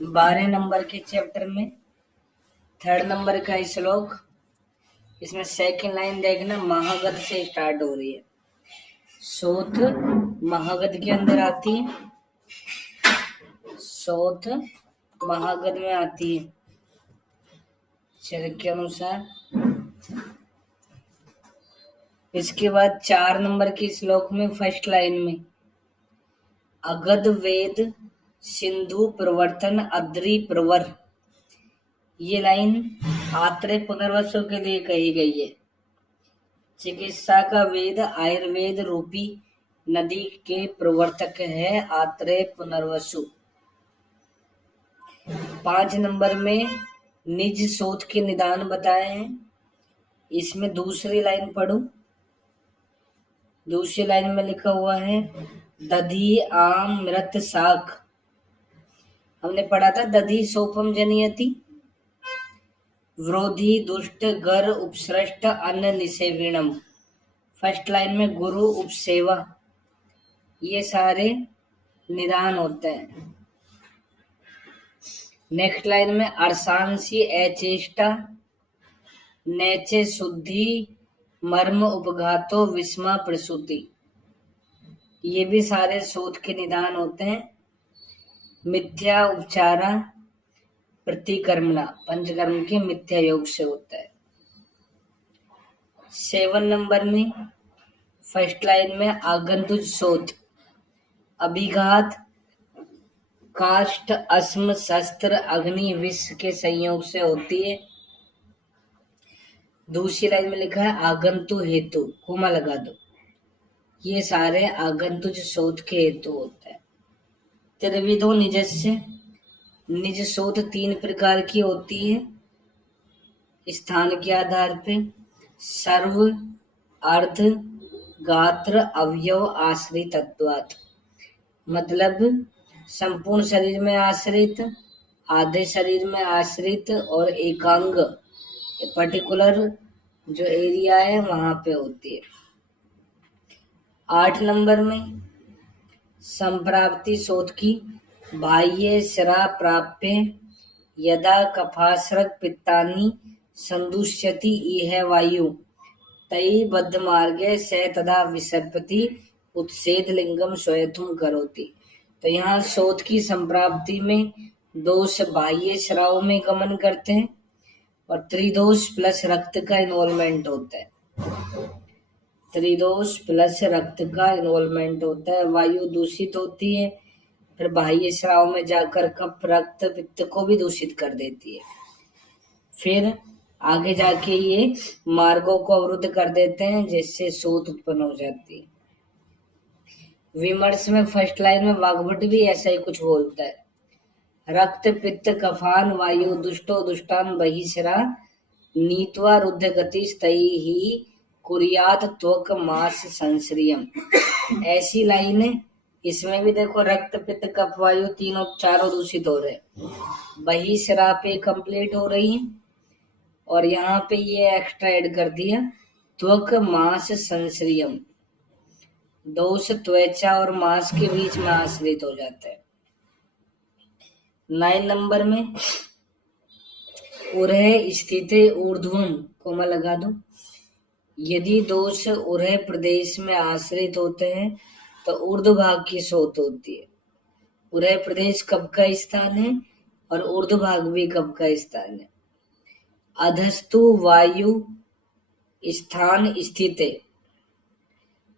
12 number के chapter में 3rd number का श्लोक। इसमें सेकंड लाइन देखना, महागध से स्टार्ट हो रही है। सोथ महागध के अंदर आती है, सोथ महागध में आती है चरक के अनुसार। इसके बाद 4 नंबर के श्लोक में फर्स्ट लाइन में अगध वेद सिंधु प्रवर्तन अद्रि प्रवर, ये लाइन आत्रेय पुनर्वसु के लिए कही गई है। चिकित्सा का वेद आयुर्वेद रूपी नदी के प्रवर्तक है आत्रेय पुनर्वसु। 5 नंबर में निज शोध के निदान बताए हैं। इसमें दूसरी लाइन पढ़ो। दूसरी लाइन में लिखा हुआ है दधि आम मृत शाक। हमने पढ़ा था दधि सोपम जनयति, व्रोधि दुष्ट गर उपसृष्ट अन्न निषेविणम। फर्स्ट लाइन में गुरु उपसेवा, ये सारे निदान होते हैं। नेक्स्ट लाइन में अर्शांसी अचेष्टा नैचे शुद्धि मर्म उपघातो विस्मा प्रसूति, ये भी सारे शोध के निदान होते हैं। मिथ्या उपचारा प्रतिकर्मणा, पंचकर्म के मिथ्या योग से होता है। 7 नंबर में फर्स्ट लाइन में आगंतुक शोध अभिघात काष्ठ अस्म शस्त्र अग्नि विष के संयोग से होती है। दूसरी लाइन में लिखा है आगंतु हेतु, कोमा लगा दो, ये सारे आगंतुक शोध के हेतु होता है। त्रिविधो निजस्य, निज शोध 3 प्रकार की होती है स्थान के आधार पे। सर्व अर्ध गात्र अवयव आश्रितत्वात्, मतलब संपूर्ण शरीर में आश्रित, आधे शरीर में आश्रित और एकांग, पर्टिकुलर जो एरिया है वहां पे होती है। 8 नंबर में संप्राप्ति शोध की बाह्य शरा प्राप्य यदा कफासृक पित्तानि संदुष्यति इह वायु तई बद्ध मार्गे से तदा विसर्पति उत्सेद लिंगम स्वयथुम करोति। तो यहाँ शोध की संप्राप्ति में दोष बाह्य श्राव में गमन करते हैं और त्रिदोष प्लस रक्त का इन्वॉल्वमेंट होता है। त्रिदोष प्लस रक्त का इन्वॉल्वमेंट होता है। वायु दूषित होती है, फिर बाह्य श्राव में जाकर कफ रक्त पित्त को भी दूषित कर देती है। फिर आगे जाके ये मार्गों को अवरुद्ध कर देते हैं, जिससे शोथ उत्पन्न हो जाती है। विमर्श में फर्स्ट लाइन में वाग्भट भी ऐसा ही कुछ बोलता है। रक्त पित्त कफान वायु दुष्टो दुष्टान बहिशरा नीत्वा रुद्ध गति स्तयी ही कुरियात त्वक मास संश्रियम। ऐसी लाइन है। इसमें भी देखो रक्त पित्त कफ वायु तीनों चारों दूषित हो रहे, बहिशरा पे कंप्लीट हो रही है और यहाँ पे ये एक्स्ट्रा ऐड कर दिया त्वक मास संश्रियम, दोष त्वचा और मांस के बीच में आश्रित हो जाता है। 9 नंबर में उरह स्थिते ऊर्ध्वम, कोमा लगा दो। यदि दोष उरह प्रदेश में आश्रित होते हैं तो ऊर्ध्व भाग की शोथ होती है। उरह प्रदेश कब का स्थान है और ऊर्ध्व भाग भी कब का स्थान है। अधस्तु वायु स्थान स्थित है,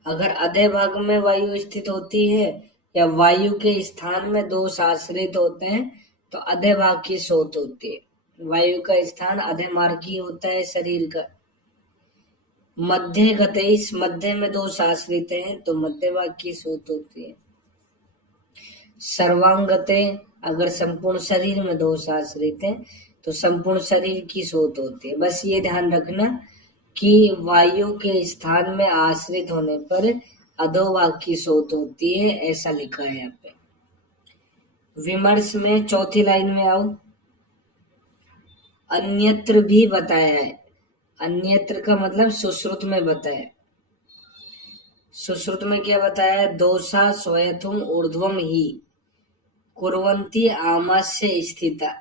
अगर अधे भाग में वायु स्थित होती है या वायु के स्थान में दोष आश्रित होते हैं तो अधे भाग की शोथ होती है। वायु का स्थान अधे मार्गी होता है शरीर का। मध्य गते, इस मध्य में दोष आश्रित हैं तो मध्य भाग की शोथ होती है। सर्वांगते, अगर संपूर्ण शरीर में दोष आश्रित है तो संपूर्ण शरीर की शोथ होती है। बस ये ध्यान रखना कि वायु के स्थान में आश्रित होने पर अधोभाग की शोथ होती है, ऐसा लिखा है यहाँ पे। विमर्श में चौथी लाइन में आओ। अन्यत्र भी बताया है। अन्यत्र का मतलब सुश्रुत में बताया। सुश्रुत में क्या बताया है? दोषा स्वयथुम ऊर्ध्वम ही, कुर्वन्ति आमास्य स्थिता।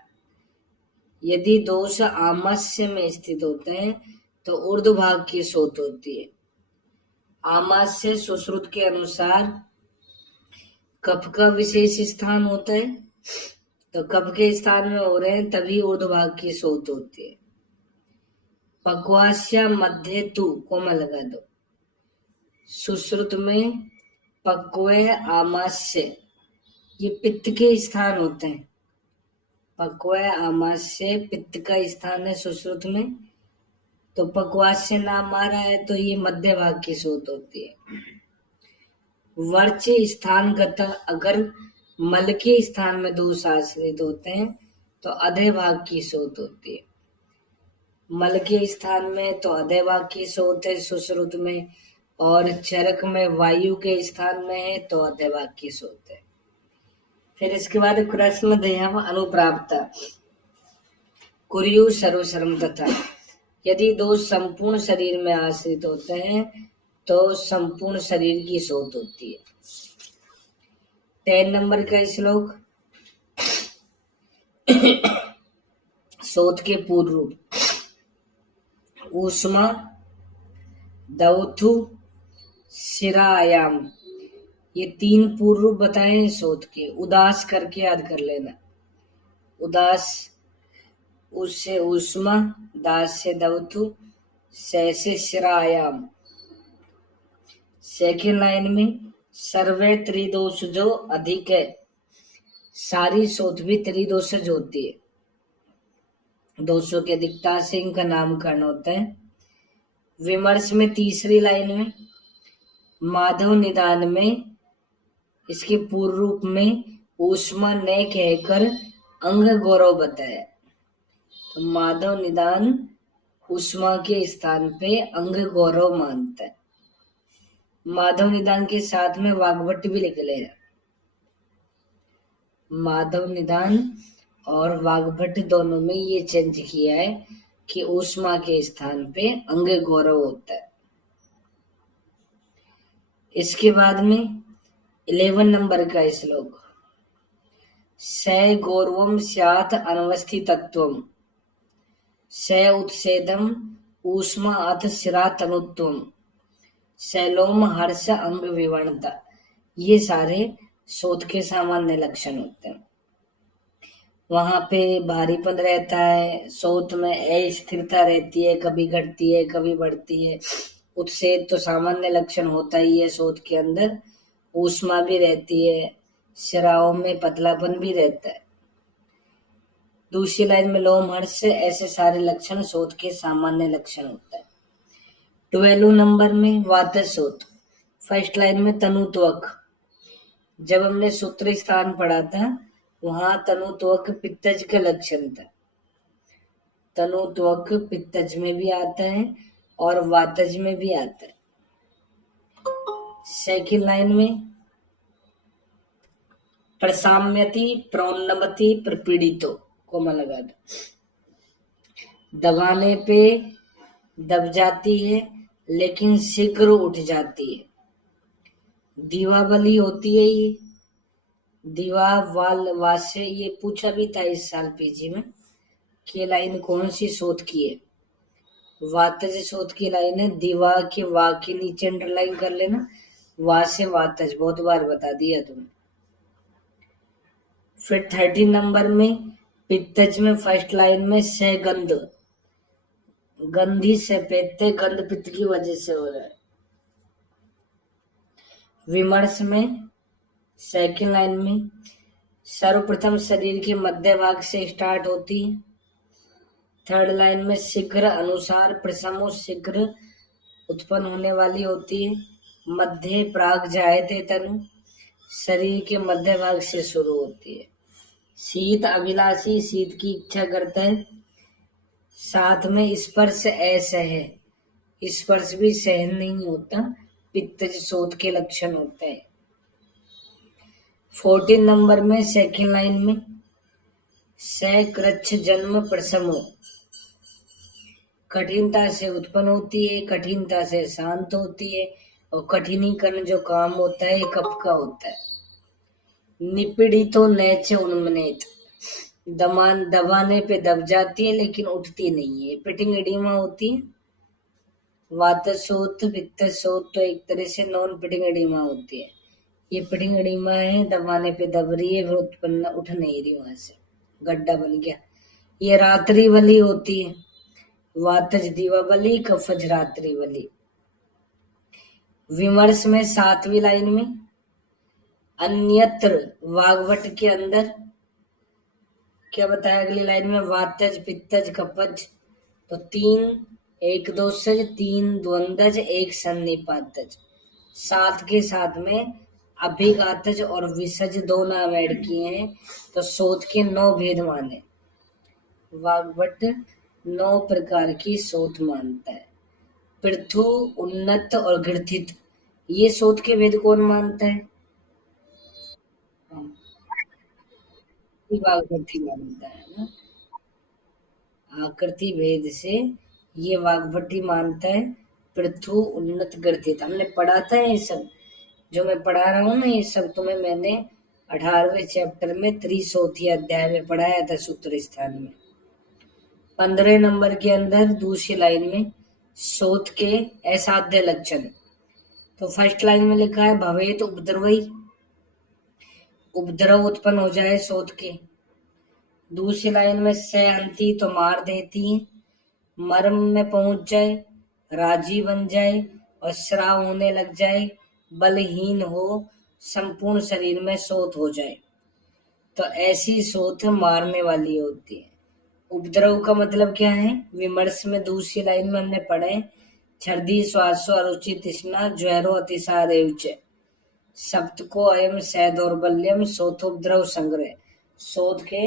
यदि दोष आमास्य में स्थित होते हैं तो ऊर्ध्वभाग की सोत होती है। आमास्य सुश्रुत के अनुसार कफ का विशेष स्थान होता है, तो कफ के स्थान में हो रहे हैं तभी ऊर्ध्वभाग की सोत होती है। पक्वास्य मध्य तू कोमा लगा दो। सुश्रुत में पक्व आमास्य ये पित्त के स्थान होते हैं। पक्व आमास्य पित्त का स्थान है सुश्रुत में, तो पक्वास्य नाम आ रहा है तो ये मध्य भाग की सोत होती है। वर्च स्थानगत अगर मल के स्थान में दोष आश्रित होते हैं तो अधे भाग की सोत होती है। मल के स्थान में तो अधे भाग की सोत है सुश्रुत में, और चरक में वायु के स्थान में है तो अधे भाग की सोत है। फिर इसके बाद कृष्ण देहम अनुप्राप्त कुर्यु सर्वशर्म तथा। यदि दोष संपूर्ण शरीर में आश्रित होते हैं तो संपूर्ण शरीर की सोत होती है। 10 नंबर का श्लोक। सोत के पूर्व रूप ऊष्मा दौथु शिरायाम, ये 3 पूर्व रूप बताए हैं सोत के। उदास करके याद कर लेना। उदास उससे ऊष्मा, दास से दौथु, से शिरायाम। सेकेंड लाइन में सर्वे त्रिदोष जो अधिक है, सारी सोत भी त्रिदोषज होती है। दोषों की अधिकता से इनका नामकरण होता है। विमर्श में तीसरी लाइन में माधव निदान में इसके पूर्व रूप में ऊष्मा ने कहकर अंग गौरव बताया, तो माधव निदान ऊष्मा के स्थान पे अंग गौरव मानता है। माधव निदान के साथ में वाग्भट भी लिख लेगा। माधव निदान और वाग्भट दोनों में ये चेंज किया है कि ऊष्मा के स्थान पे अंग गौरव होता है। इसके बाद में 11 नंबर का श्लोक। स गौरवम स्यात् अनवस्थितत्वम स उत्सेदम ऊष्मा अथ शिरा तनुत्वम सैलोम हर्ष अंग विवर्णता। ये सारे सोत के सामान्य लक्षण होते हैं। वहां पे भारीपन रहता है, सोत में अस्थिरता रहती है, कभी घटती है कभी बढ़ती है। उत्सेद तो सामान्य लक्षण होता ही है सोत के अंदर। ऊष्मा भी रहती है, शिराओं में पतलापन भी रहता है। दूसरी लाइन में लोम हर्ष, ऐसे सारे लक्षण सोत के सामान्य लक्षण होता है। 12 नंबर में वातसोत। फर्स्ट लाइन में तनु त्वक। जब हमने सूत्र स्थान पढ़ा था वहां तनु त्वक पित्तज का लक्षण था। तनु त्वक पित्तज में भी आता है और वातज में भी आता है। सेकंड लाइन में प्रसाम्यति प्रोन्नमति प्रपीड़ितो कोमा लगा दो। दबाने पे दब जाती है लेकिन शीघ्र उठ जाती है। दीवावली होती है ये। दीवा वाल वास्य, ये पूछा भी था इस साल पीजी में कि लाइन कौन सी सोत की है। वातज सोत की लाइन है। दीवा के वा के नीचे अंडरलाइन कर लेना। वा से वातज बहुत बार बता दिया तुमने। फिर 13 नंबर में पित्तज में फर्स्ट लाइन में से गंध, गंधी से पेत्ते, गंध पित्त की वजह से हो रहा है। विमर्श में सेकंड लाइन में सर्वप्रथम शरीर के मध्य भाग से स्टार्ट होती है। थर्ड लाइन में शीघ्र अनुसार प्रसमो शीघ्र उत्पन्न होने वाली होती है। मध्य प्राग जायते तनु, शरीर के मध्य भाग से शुरू होती है। शीत अभिलाषी, शीत की इच्छा करता है। साथ में स्पर्श ऐसा है, स्पर्श भी सहन नहीं होता, पित्तज सोत के लक्षण होते हैं। 14 नंबर में सेकंड लाइन में सकृच्छ जन्म प्रसमो, कठिनता से उत्पन्न होती है, कठिनता से शांत होती है, और कठिनीकरण जो काम होता है कफ का होता है। निपिड़ी तो नैच उन्मनेत, दबाने पे दब जाती है लेकिन उठती नहीं है, पिटिंग एडिमा होती है। वातस्फोत पित्तस्फोत तो एक तरह से नॉन पिटिंग एडिमा होती है। ये पिटिंग एडिमा है, दबाने पे दब रही है, फिर उत्पन्न उठ नहीं रही वहां से, गड्ढा बन गया। ये रात्रि वाली होती है, वातज दीवावली कफज रात्रि वाली। विमर्श में 7वीं लाइन में अन्यत्र वाग्वट के अंदर क्या बताया अगली लाइन में, वातज पित्तज कपज, तो 3 एक दोषज, 3 द्वंद्वज, एक सन्निपातज। 7 के साथ में अभिघातज और विसर्ज 2 नाम ऐड किए हैं, तो शोध के 9 भेद माने। वाग्भट 9 प्रकार की शोध मानता है। पृथु, उन्नत और ग्रथित, ये शोध के भेद कौन मानता है? वाग्भट ही मानता है ना। आकृति भेद से ये वाग्भट्टी मानता है। पृथु, उन्नत, ग्रथित, हमने पढ़ा था ये सब, जो मैं पढ़ा रहा हूँ ना, ये सब तुम्हें मैंने 18वें चैप्टर में त्रिशोथी अध्याय में पढ़ाया था, सूत्र स्थान में। 15 नंबर के अंदर दूसरी लाइन में शोध के असाध्य लक्षण, तो फर्स्ट लाइन में लिखा है भवेत उपद्रवई, उपद्रव उत्पन्न हो जाए शोध के। दूसरी लाइन में सहंती तो मार देती है, मर्म में पहुंच जाए, राजी बन जाए और श्राव होने लग जाए, बलहीन हो, संपूर्ण शरीर में शोथ हो जाए, तो ऐसी शोथ मारने वाली होती है। उपद्रव का मतलब क्या है? विमर्श में दूसरी लाइन में हमने पढ़े, छर्दी श्वासो अरुचि तृष्णा ज्वरो अतिसार एवच, सप्तको अयम स दौर्बल्यम शोथोपद्रव संग्रह। शोथ के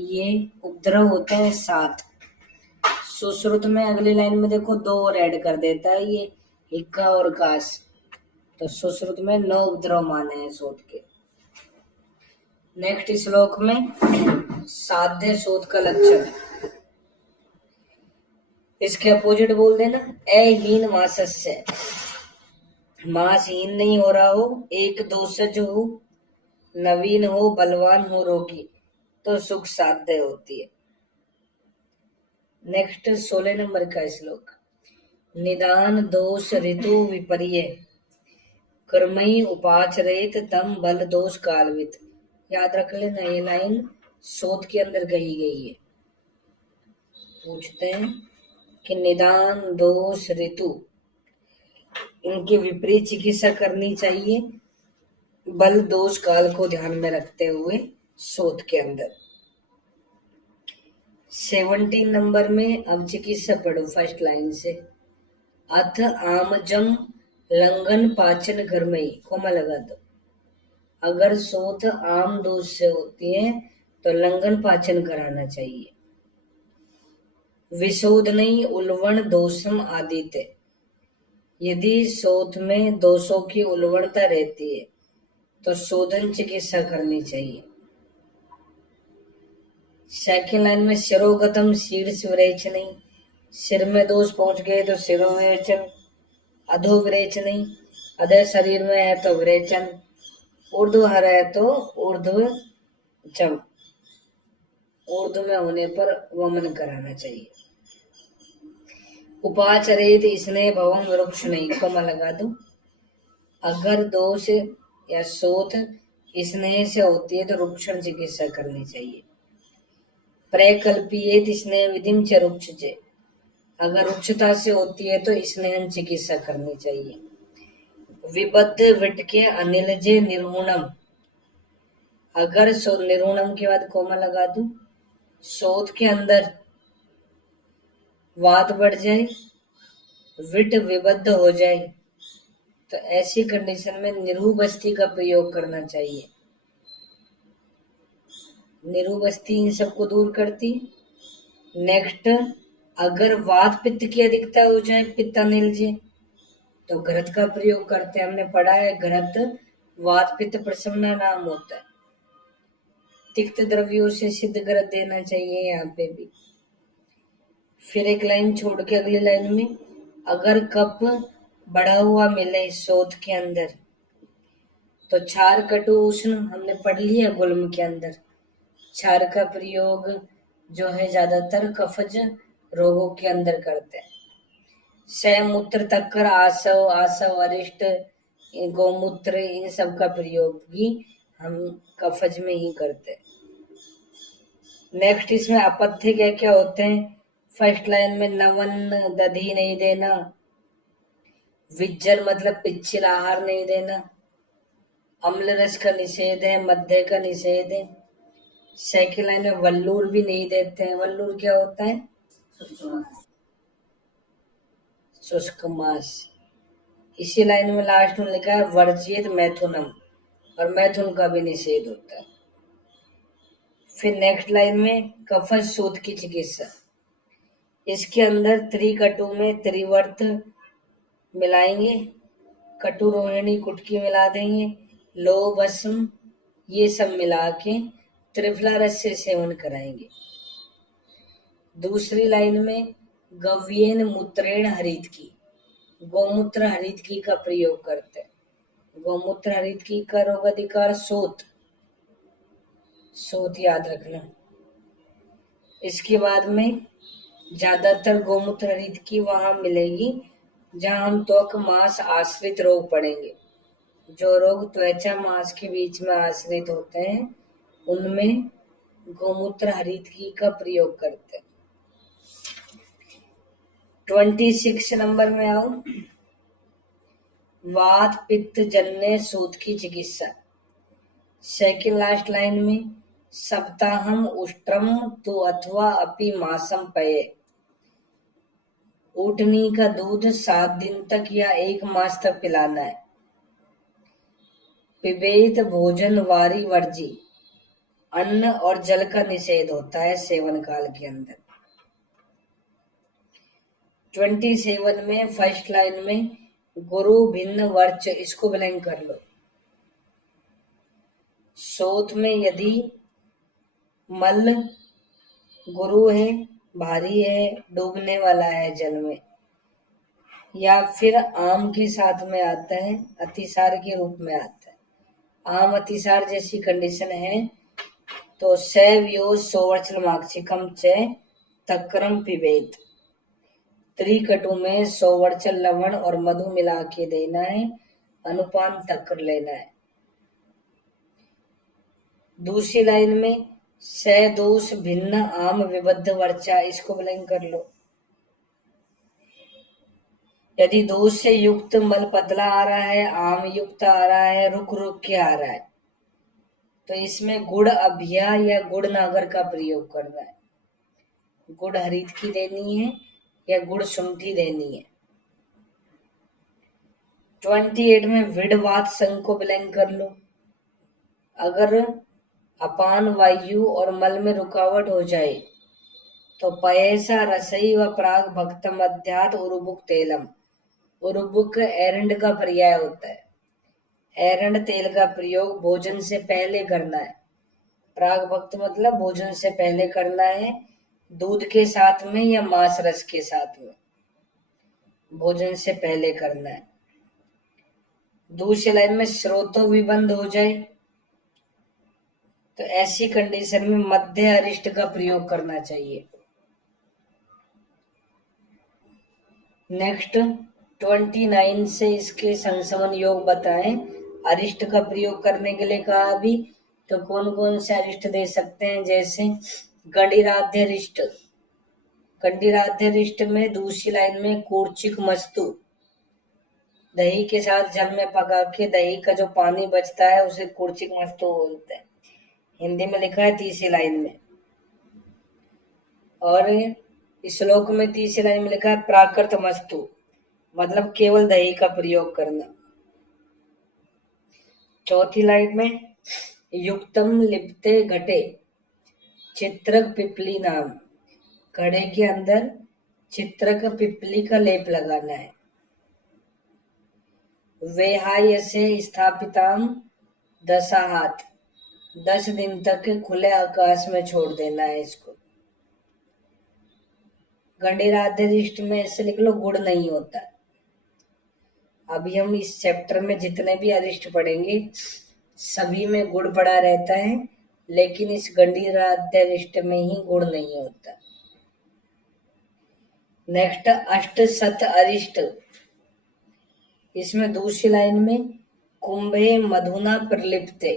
ये उपद्रव होते हैं 7। सुश्रुत में अगली लाइन में देखो 2 और ऐड कर देता है ये, हिक्का और काश, तो सुश्रुत में 9 उपद्रव माने हैं शोथ के। नेक्स्ट श्लोक में साध्य शोथ का लक्षण, इसके अपोजिट बोल देना, अहीन मासस्य, मासहीन नहीं हो रहा हो, एक दोषज हो, नवीन हो, बलवान हो, रोगी, तो सुख साध्य होती है। नेक्स्ट 16 नंबर का श्लोक, निदान दोष ऋतु विपर्य, कर्मई उपाचरेत तम बल दोष कालवित। याद रख लेना, ये लाइन शोध के अंदर कही गई है। पूछते हैं कि निदान दोष ऋतु, इनके विपरीत चिकित्सा करनी चाहिए, बल दोष काल को ध्यान में रखते हुए शोध के अंदर। 17 नंबर में अब चिकित्सा पढ़ो फर्स्ट लाइन से, अथ आमजम लंघन पाचन घरमई, कोमा लगा दो। अगर शोथ आम दोष से होती है तो लंघन पाचन कराना चाहिए। विशोधनई उल्वण दोषम आदित्य, यदि शोथ में दोषों की उल्वणता रहती है तो शोधन चिकित्सा करनी चाहिए। सेकंड लाइन में शिरोगतम शीर्ष विरेचनी, सिर में दोष पहुंच गए तो सिरों विरेचन, अधो विरेचनी, अधे शरीर में है तो विरेचन, ऊर्ध्वहर है तो ऊर्ध्व चम, ऊर्ध्व में होने पर वमन कराना चाहिए। उपाचरित स्नेह भवम वृक्ष नहीं, कोमा लगा दो। अगर दोष या शोथ स्नेह से होती है तो रुक्षण चिकित्सा करनी चाहिए। प्रकल्पियेत स्नेह विधिम च रुक्षजे, अगर रुक्षता से होती है तो स्नेहन चिकित्सा करनी चाहिए। विबद्ध विट के अनिलजे निर्हुणम, अगर निर्हुणम के बाद कोमा लगा दो, शोथ के अंदर वात बढ़ जाए, विट विबद्ध हो जाए, तो ऐसी कंडीशन में निरू बस्ती का प्रयोग करना चाहिए। निरू बस्ती इन सबको दूर करती। नेक्स्ट, अगर वात पित्त की अधिकता हो जाए, पित्त अनिलजे, तो घृत का प्रयोग करते हैं, हमने पढ़ा है घृत वात पित्त प्रशमना नाम होता है। तिक्त द्रव्यों से सिद्ध घृत देना चाहिए यहाँ पे भी। फिर एक लाइन छोड़ के अगली लाइन में, अगर कप बढ़ा हुआ मिले शोथ के अंदर तो क्षार कटु उष्ण हमने पढ़ लिया गुल्म के अंदर। क्षार का प्रयोग जो है ज्यादातर कफज रोगों के अंदर करते हैं। सैमूत्र तक्कर आसव आसव अरिष्ट गौमूत्र इन सब का प्रयोग भी हम कफज में ही करते हैं। नेक्स्ट इसमें अपथ्य क्या क्या होते हैं। फर्स्ट लाइन में नवन दधी नहीं देना, विज्जल मतलब पिच्छिल आहार नहीं देना, अम्ल रस का निषेध है, मध्य का निषेध है। सेकंड लाइन में वल्लूर भी नहीं देते हैं। वल्लूर क्या होता है? शुष्क मांस। इसी लाइन में लास्ट में लिखा है वर्जित मैथुनम, और मैथुन का भी निषेध होता है। फिर नेक्स्ट लाइन में कफज शोथ की चिकित्सा। इसके अंदर त्रिकटु में त्रिवर्त मिलाएंगे, कटु रोहिणी कुटकी मिला देंगे, लो भस्म ये सब मिला के त्रिफला रस से सेवन कराएंगे। दूसरी लाइन में गव्येन मूत्रेण हरित की, गौमूत्र हरित की का प्रयोग करते हैं। गौमूत्र हरित की का रोग अधिकार सोत, सोत याद रखना। इसके बाद में ज्यादातर गौमूत्र हरित की वहां मिलेगी जहां हम त्वक मांस आश्रित रोग पड़ेंगे। जो रोग त्वचा मांस के बीच में आश्रित होते हैं उनमें गौमूत्र हरित की का प्रयोग करते हैं। 26 नंबर में आओ, वात पित्त जन्य शोथ की चिकित्सा। सेकंड लास्ट लाइन में सप्ताहम उष्ट्रम तो अथवा अपि मासम पये, ऊटनी का दूध 7 दिन तक या 1 मास तक पिलाना है। पिबेत भोजन वारी वर्जी, अन्न और जल का निषेध होता है सेवन काल के अंदर। 27 में फर्स्ट लाइन में गुरु भिन्न वर्च, इसको ब्लैंक कर लो। शोथ में यदि मल गुरु है, भारी है, डूबने वाला है जल में, या फिर आम के साथ में आता है, अतिसार के रूप में आता है। आम अतिसार जैसी कंडीशन है तो सैव्यो सोवर्चल माक्षिकम च तक्रम पिबेत, त्रिकटु में सोवर्चल लवण और मधु मिला के देना है, अनुपान तक्र लेना है। दूसरी लाइन में सैदोष भिन्न आम विबद्ध वर्चा, इसको ब्लैंक कर लो। यदि दोष से युक्त मल पतला आ रहा है, आम युक्त आ रहा है, रुक रुक के आ रहा है, तो इसमें गुड़ अभिया या गुड़ नागर का प्रयोग करना है। गुड़ हरित की देनी है या गुड़ शुंठी देनी है। 28 में विड़वात संघ को ब्लैंक कर लो। अगर अपान वायु और मल में रुकावट हो जाए तो पयसा रसई व प्राग भक्तम अध्यात उरुबुक तेलम, उरुबुक एरंड का पर्याय होता है। एरंड तेल का प्रयोग भोजन से पहले करना है। प्राग भक्त मतलब भोजन से पहले करना है, दूध के साथ में या मांस रस के साथ में, भोजन से पहले करना है। दूसरी लाइन में स्रोतों भी बंद हो जाए तो ऐसी कंडीशन में मध्य अरिष्ट का प्रयोग करना चाहिए। नेक्स्ट 29 से इसके संसवन योग बताएं। अरिष्ट का प्रयोग करने के लिए कहा अभी, तो कौन कौन से अरिष्ट दे सकते हैं, जैसे गंडीराध्य रिष्ट। गंडीराध्य रिष्ट में दूसरी लाइन में कूर्चिक मस्तु, दही के साथ जल में पका के दही का जो पानी बचता है उसे कूर्चिक मस्तु बोलते हैं। हिंदी में लिखा है तीसरी लाइन में। और श्लोक में तीसरी लाइन में लिखा है प्राकृत मस्तु, मतलब केवल दही का प्रयोग करना। चौथी लाइन में युक्तम लिप्ते घटे चित्रक पिपली नाम, घड़े के अंदर चित्रक पिपली का लेप लगाना है। वेहाय से स्थापिताम दशाहात, 10 दिन तक खुले आकाश में छोड़ देना है इसको। गंडीराध्य रिष्ट में ऐसे लिख लो गुड़ नहीं होता। अभी हम इस चैप्टर में जितने भी अरिष्ट पढ़ेंगे सभी में गुण पड़ा रहता है, लेकिन इस गंडीराद्यरिष्ट में ही गुण नहीं होता। नेक्स्ट अष्ट सत अरिष्ट, इसमें दूसरी लाइन में कुंभे मधुना प्रलिप्ते,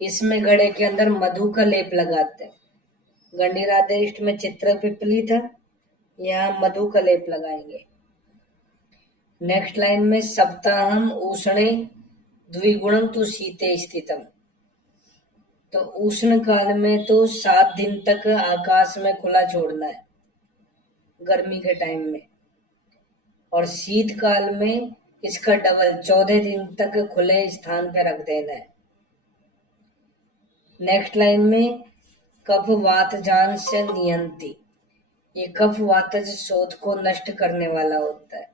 इसमें घड़े के अंदर मधु का लेप लगाते हैं। गंडीराद्यरिष्ट में चित्र पिपली था, यहाँ मधु का लेप लगाएंगे। नेक्स्ट लाइन में सप्ताहम उष्णे द्विगुणम तो शीते स्थितम, तो उष्ण काल में तो 7 दिन तक आकाश में खुला छोड़ना है गर्मी के टाइम में, और शीत काल में इसका डबल 14 दिन तक खुले स्थान पर रख देना है। नेक्स्ट लाइन में कफ वात जान से नियंती, ये कफ वातज शोथ को नष्ट करने वाला होता है।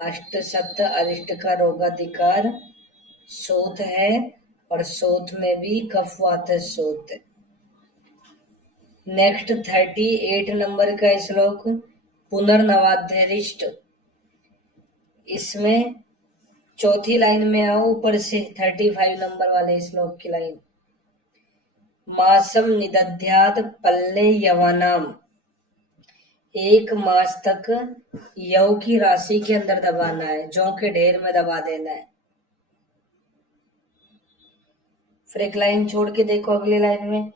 अष्ट सप्त अरिष्ट का रोगाधिकार शोथ है, और शोथ में भी कफ वातज शोथ है। नेक्स्ट 38 नंबर का श्लोक पुनर्नवाध्यरिष्ट, इसमें चौथी लाइन में आओ ऊपर से 35 नंबर वाले श्लोक की लाइन, मासम निदध्यात पल्ले यवानाम, 1 मास तक यव की राशि के अंदर दबाना है, जौ के ढेर में दबा देना है। फिर एक लाइन छोड़ के देखो अगली लाइन में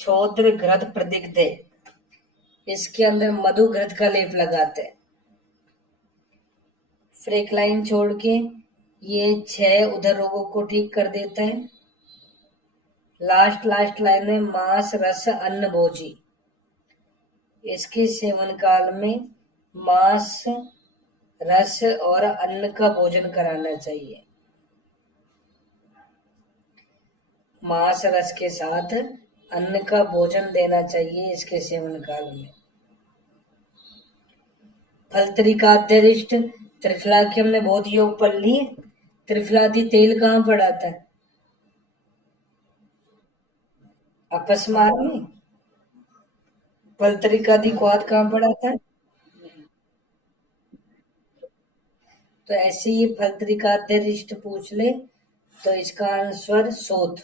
छोद्र घृत प्रदिग्धे, इसके अंदर मधु घृत का लेप लगाते हैं। फिर एक लाइन छोड़ के ये 6 उधर रोगों को ठीक कर देता है। लास्ट लाइन में मांस रस अन्न भोजी, इसके सेवन काल में मांस रस और अन्न का भोजन कराना चाहिए। मांस रस के साथ अन्न का भोजन देना चाहिए इसके सेवन काल में। फलतरिकाद्यरिष्ट, त्रिफला की हमने बहुत योग पढ़ ली। त्रिफलादि तेल कहाँ पड़ा था? अपस्मार में। फलतरिकादि क्वाद कहाँ पड़ा था? तो ऐसे ही फलतरिकाद्यरिष्ट पूछ ले तो इसका आंसर शोथ।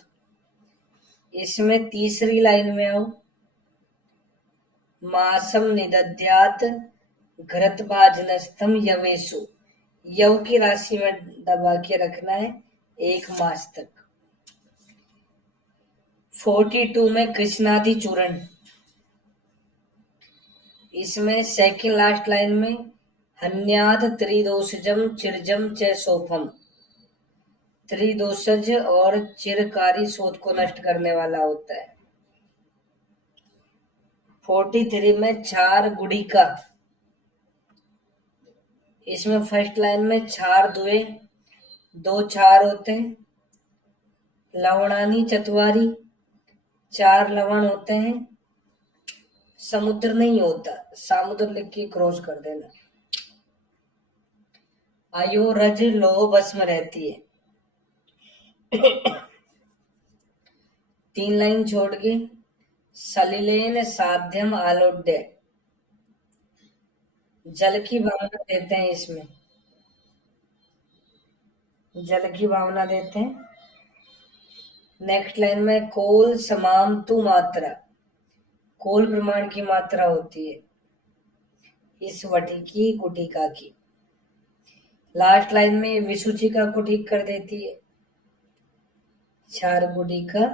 इसमें तीसरी लाइन में आओ, मासम निदध्यात घृतभाजनस्थम यवेशु, यव की राशि में दबा के रखना है 1 मास तक। 42 में कृष्णादि चूर्ण, इसमें सेकंड लास्ट लाइन में हन्याद त्रिदोषजम चिरजम च सोफम, त्रिदोषज और चिरकारी शोथ को नष्ट करने वाला होता है। 43 में छार गुड़िका, इसमें फर्स्ट लाइन में छार दुए, 2 छार होते हैं। लवणानी चतवारी, 4 लवण होते हैं। समुद्र नहीं होता, समुद्र लिख के क्रॉस कर देना। आयो रज लोह भस्म रहती है। 3 लाइन छोड़ के सलिलेन साध्यम आलोड्य, जल की भावना देते हैं, इसमें जल की भावना देते हैं। नेक्स्ट लाइन में कोल समाम तु मात्रा, कोल प्रमाण की मात्रा होती है इस वटिकी कुटिका की। लास्ट लाइन में विसूचिका को ठीक कर देती है, 4 गुटिका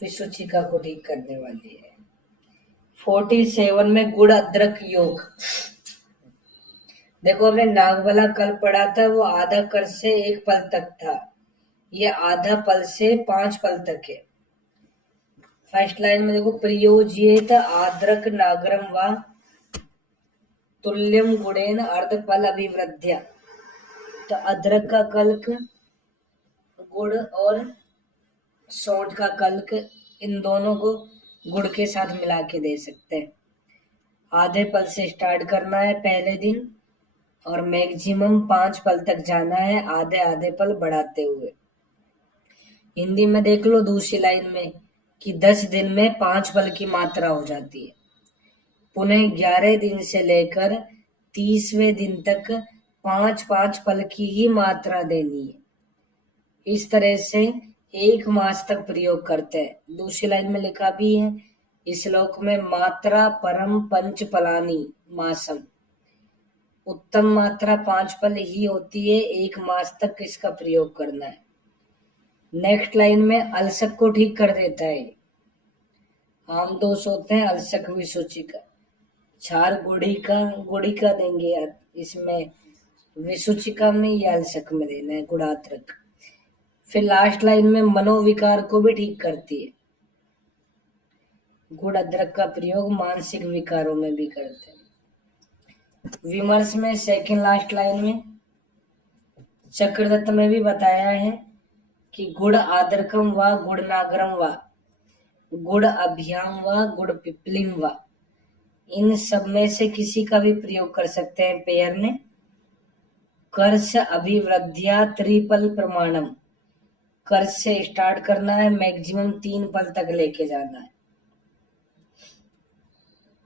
विसूचिका को ठीक करने वाली है। 47 में गुड़ अदरक योग, देखो हमने नागवाला कल पढ़ा था, वो आधा कर से 1 पल तक था, ये आधा पल से 5 पल तक है। फर्स्ट लाइन में देखो प्रयोज्येत आद्रक नागरम व तुल्यम गुणेन अर्धपल अभिवृद्ध्या, तो अदरक का कल्क गुड़ और सौंठ का कल्क, इन दोनों को गुड़ के साथ मिला के दे सकते हैं। आधे पल से स्टार्ट करना है पहले दिन, और मैक्सिमम 5 पल तक जाना है आधे आधे पल बढ़ाते हुए। हिंदी में देख लो दूसरी लाइन में कि 10 दिन में 5 पल की मात्रा हो जाती है। पुनः 11 दिन से लेकर 30वें दिन तक पांच पांच पल की ही मात्रा देनी है। इस तरह से एक मास तक प्रयोग करते हैं। दूसरी लाइन में लिखा भी है इस श्लोक में, मात्रा परम पंच पलानी मासम, उत्तम मात्रा 5 पल ही होती है, एक मास तक इसका प्रयोग करना है। नेक्स्ट लाइन में अलसक को ठीक कर देता है। आम दोष होते हैं अलसक विसूची का, क्षार गुड़ी का देंगे इसमें, विसूचिका में या अलसक में देना है गुणात्रक। फिर लास्ट लाइन में मनोविकार को भी ठीक करती है। गुड़ अदरक का प्रयोग मानसिक विकारों में भी करते हैं। विमर्श में सेकंड लास्ट लाइन में चक्रदत्त में भी बताया है कि गुड़ आदरकम व गुड़ नागरम व गुड़ अभ्याम व गुड़ पिपलिम व, इन सब में से किसी का भी प्रयोग कर सकते हैं पेयर ने। कर्ष अभिवृद्धिया त्रिपल प्रमाणम, कर्ष से स्टार्ट करना है, मैक्सिमम 3 पल तक लेके जाना है।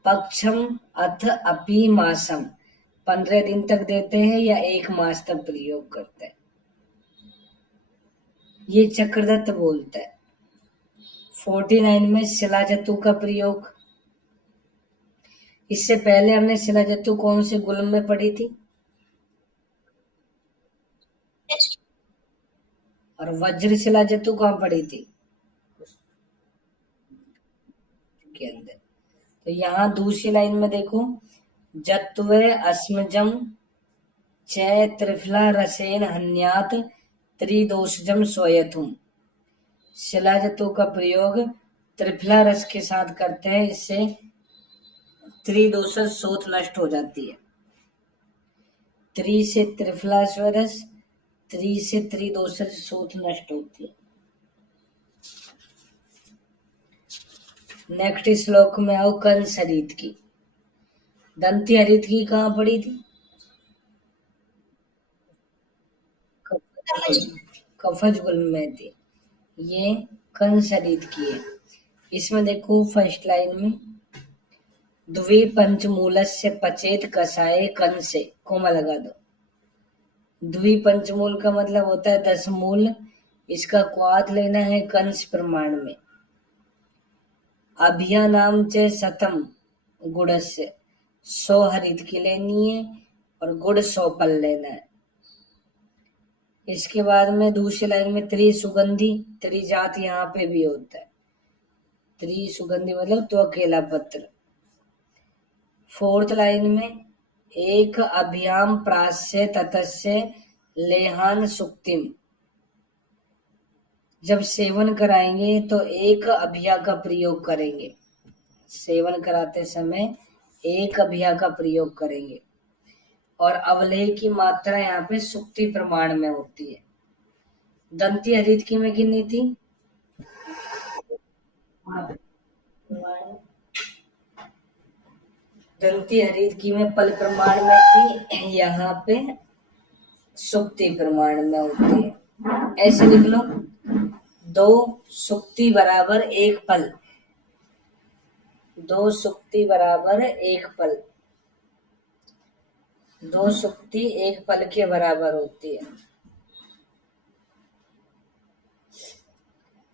पक्षम अथ अपि मासम, 15 दिन तक देते हैं या 1 मास तक प्रयोग करते हैं। ये चक्रदत्त बोलता है। 49 में शिलाजतु का प्रयोग। इससे पहले हमने शिलाजतु कौन से गुल्म में पढ़ी थी? और वज्र शिलाजतु कहाँ पढ़ी थी? के अंदर। तो यहाँ दूसरी लाइन में देखो, जत्वे अस्मजम च त्रिफला रसेन हन्यात त्रिदोषजम स्वयथुम, शिलाजतु का प्रयोग त्रिफला रस के साथ करते हैं, इससे त्रिदोषज सोथ नष्ट हो जाती है। त्रि से त्रिफला स्वरस, त्रि से त्रिदोषज सोथ नष्ट होती है। नेक्स्ट श्लोक में आओ कंस हरित की। दंती हरित की कहाँ पड़ी थी? कफज गुल्म में थी। ये कंस हरित की है। इसमें देखो फर्स्ट लाइन में, द्विपंचमूलस्य पचेत कषाय कंसे, कोमा लगा दो। द्विपंचमूल का मतलब होता है 10 मूल, इसका क्वाथ लेना है कंस प्रमाण में। अभियानाम च शतम गुड़स्य, 100 हरित की लेनी है और गुड़ 100 पल लेना है। इसके बाद में दूसरी लाइन में त्रिसुगंधी, त्रिजात यहाँ पे भी होता है। त्रिसुगंधी मतलब तो अकेला पत्र। फोर्थ लाइन में एक अभ्याम प्रास्य ततस्य लेहान सुक्तिम, जब सेवन कराएंगे तो एक अभिया का प्रयोग करेंगे। सेवन कराते समय एक अभिया का प्रयोग करेंगे। और अवलेह की मात्रा यहाँ पे सुक्ति प्रमाण में होती है। दंती हरित की में कितनी थी? दंती हरित की में पल प्रमाण में थी, यहाँ पे सुक्ति प्रमाण में होती है। ऐसे लिख लो, 2 सुक्ति बराबर 1 पल, 2 सुक्ति बराबर 1 पल, 2 सुक्ति 1 पल के बराबर होती है।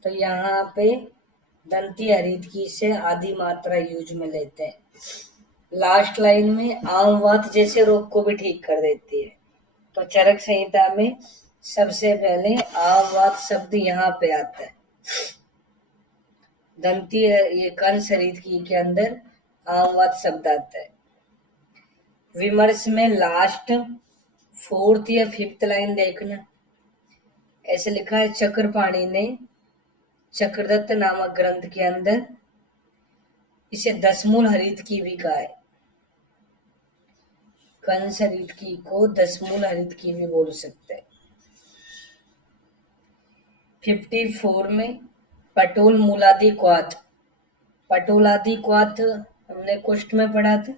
तो यहाँ पे दंती हरित की से आधी मात्रा यूज में लेते हैं। लास्ट लाइन में आमवात जैसे रोग को भी ठीक कर देती है। तो चरक संहिता में सबसे पहले आमवात शब्द यहाँ पे आता है। दंती ये कंस हरित की के अंदर आमवात शब्द आता है। विमर्श में लास्ट 4th या 5th लाइन देखना, ऐसे लिखा है, चक्रपाणी ने चक्रदत्त नामक ग्रंथ के अंदर इसे 10 मूल हरित की भी कहा है। कंस हरित की को 10 मूल हरित की भी बोल सकते हैं। 54 में पटोल मूलादि क्वाथ, पटोलादि क्वाथ हमने कुष्ठ में पढ़ा था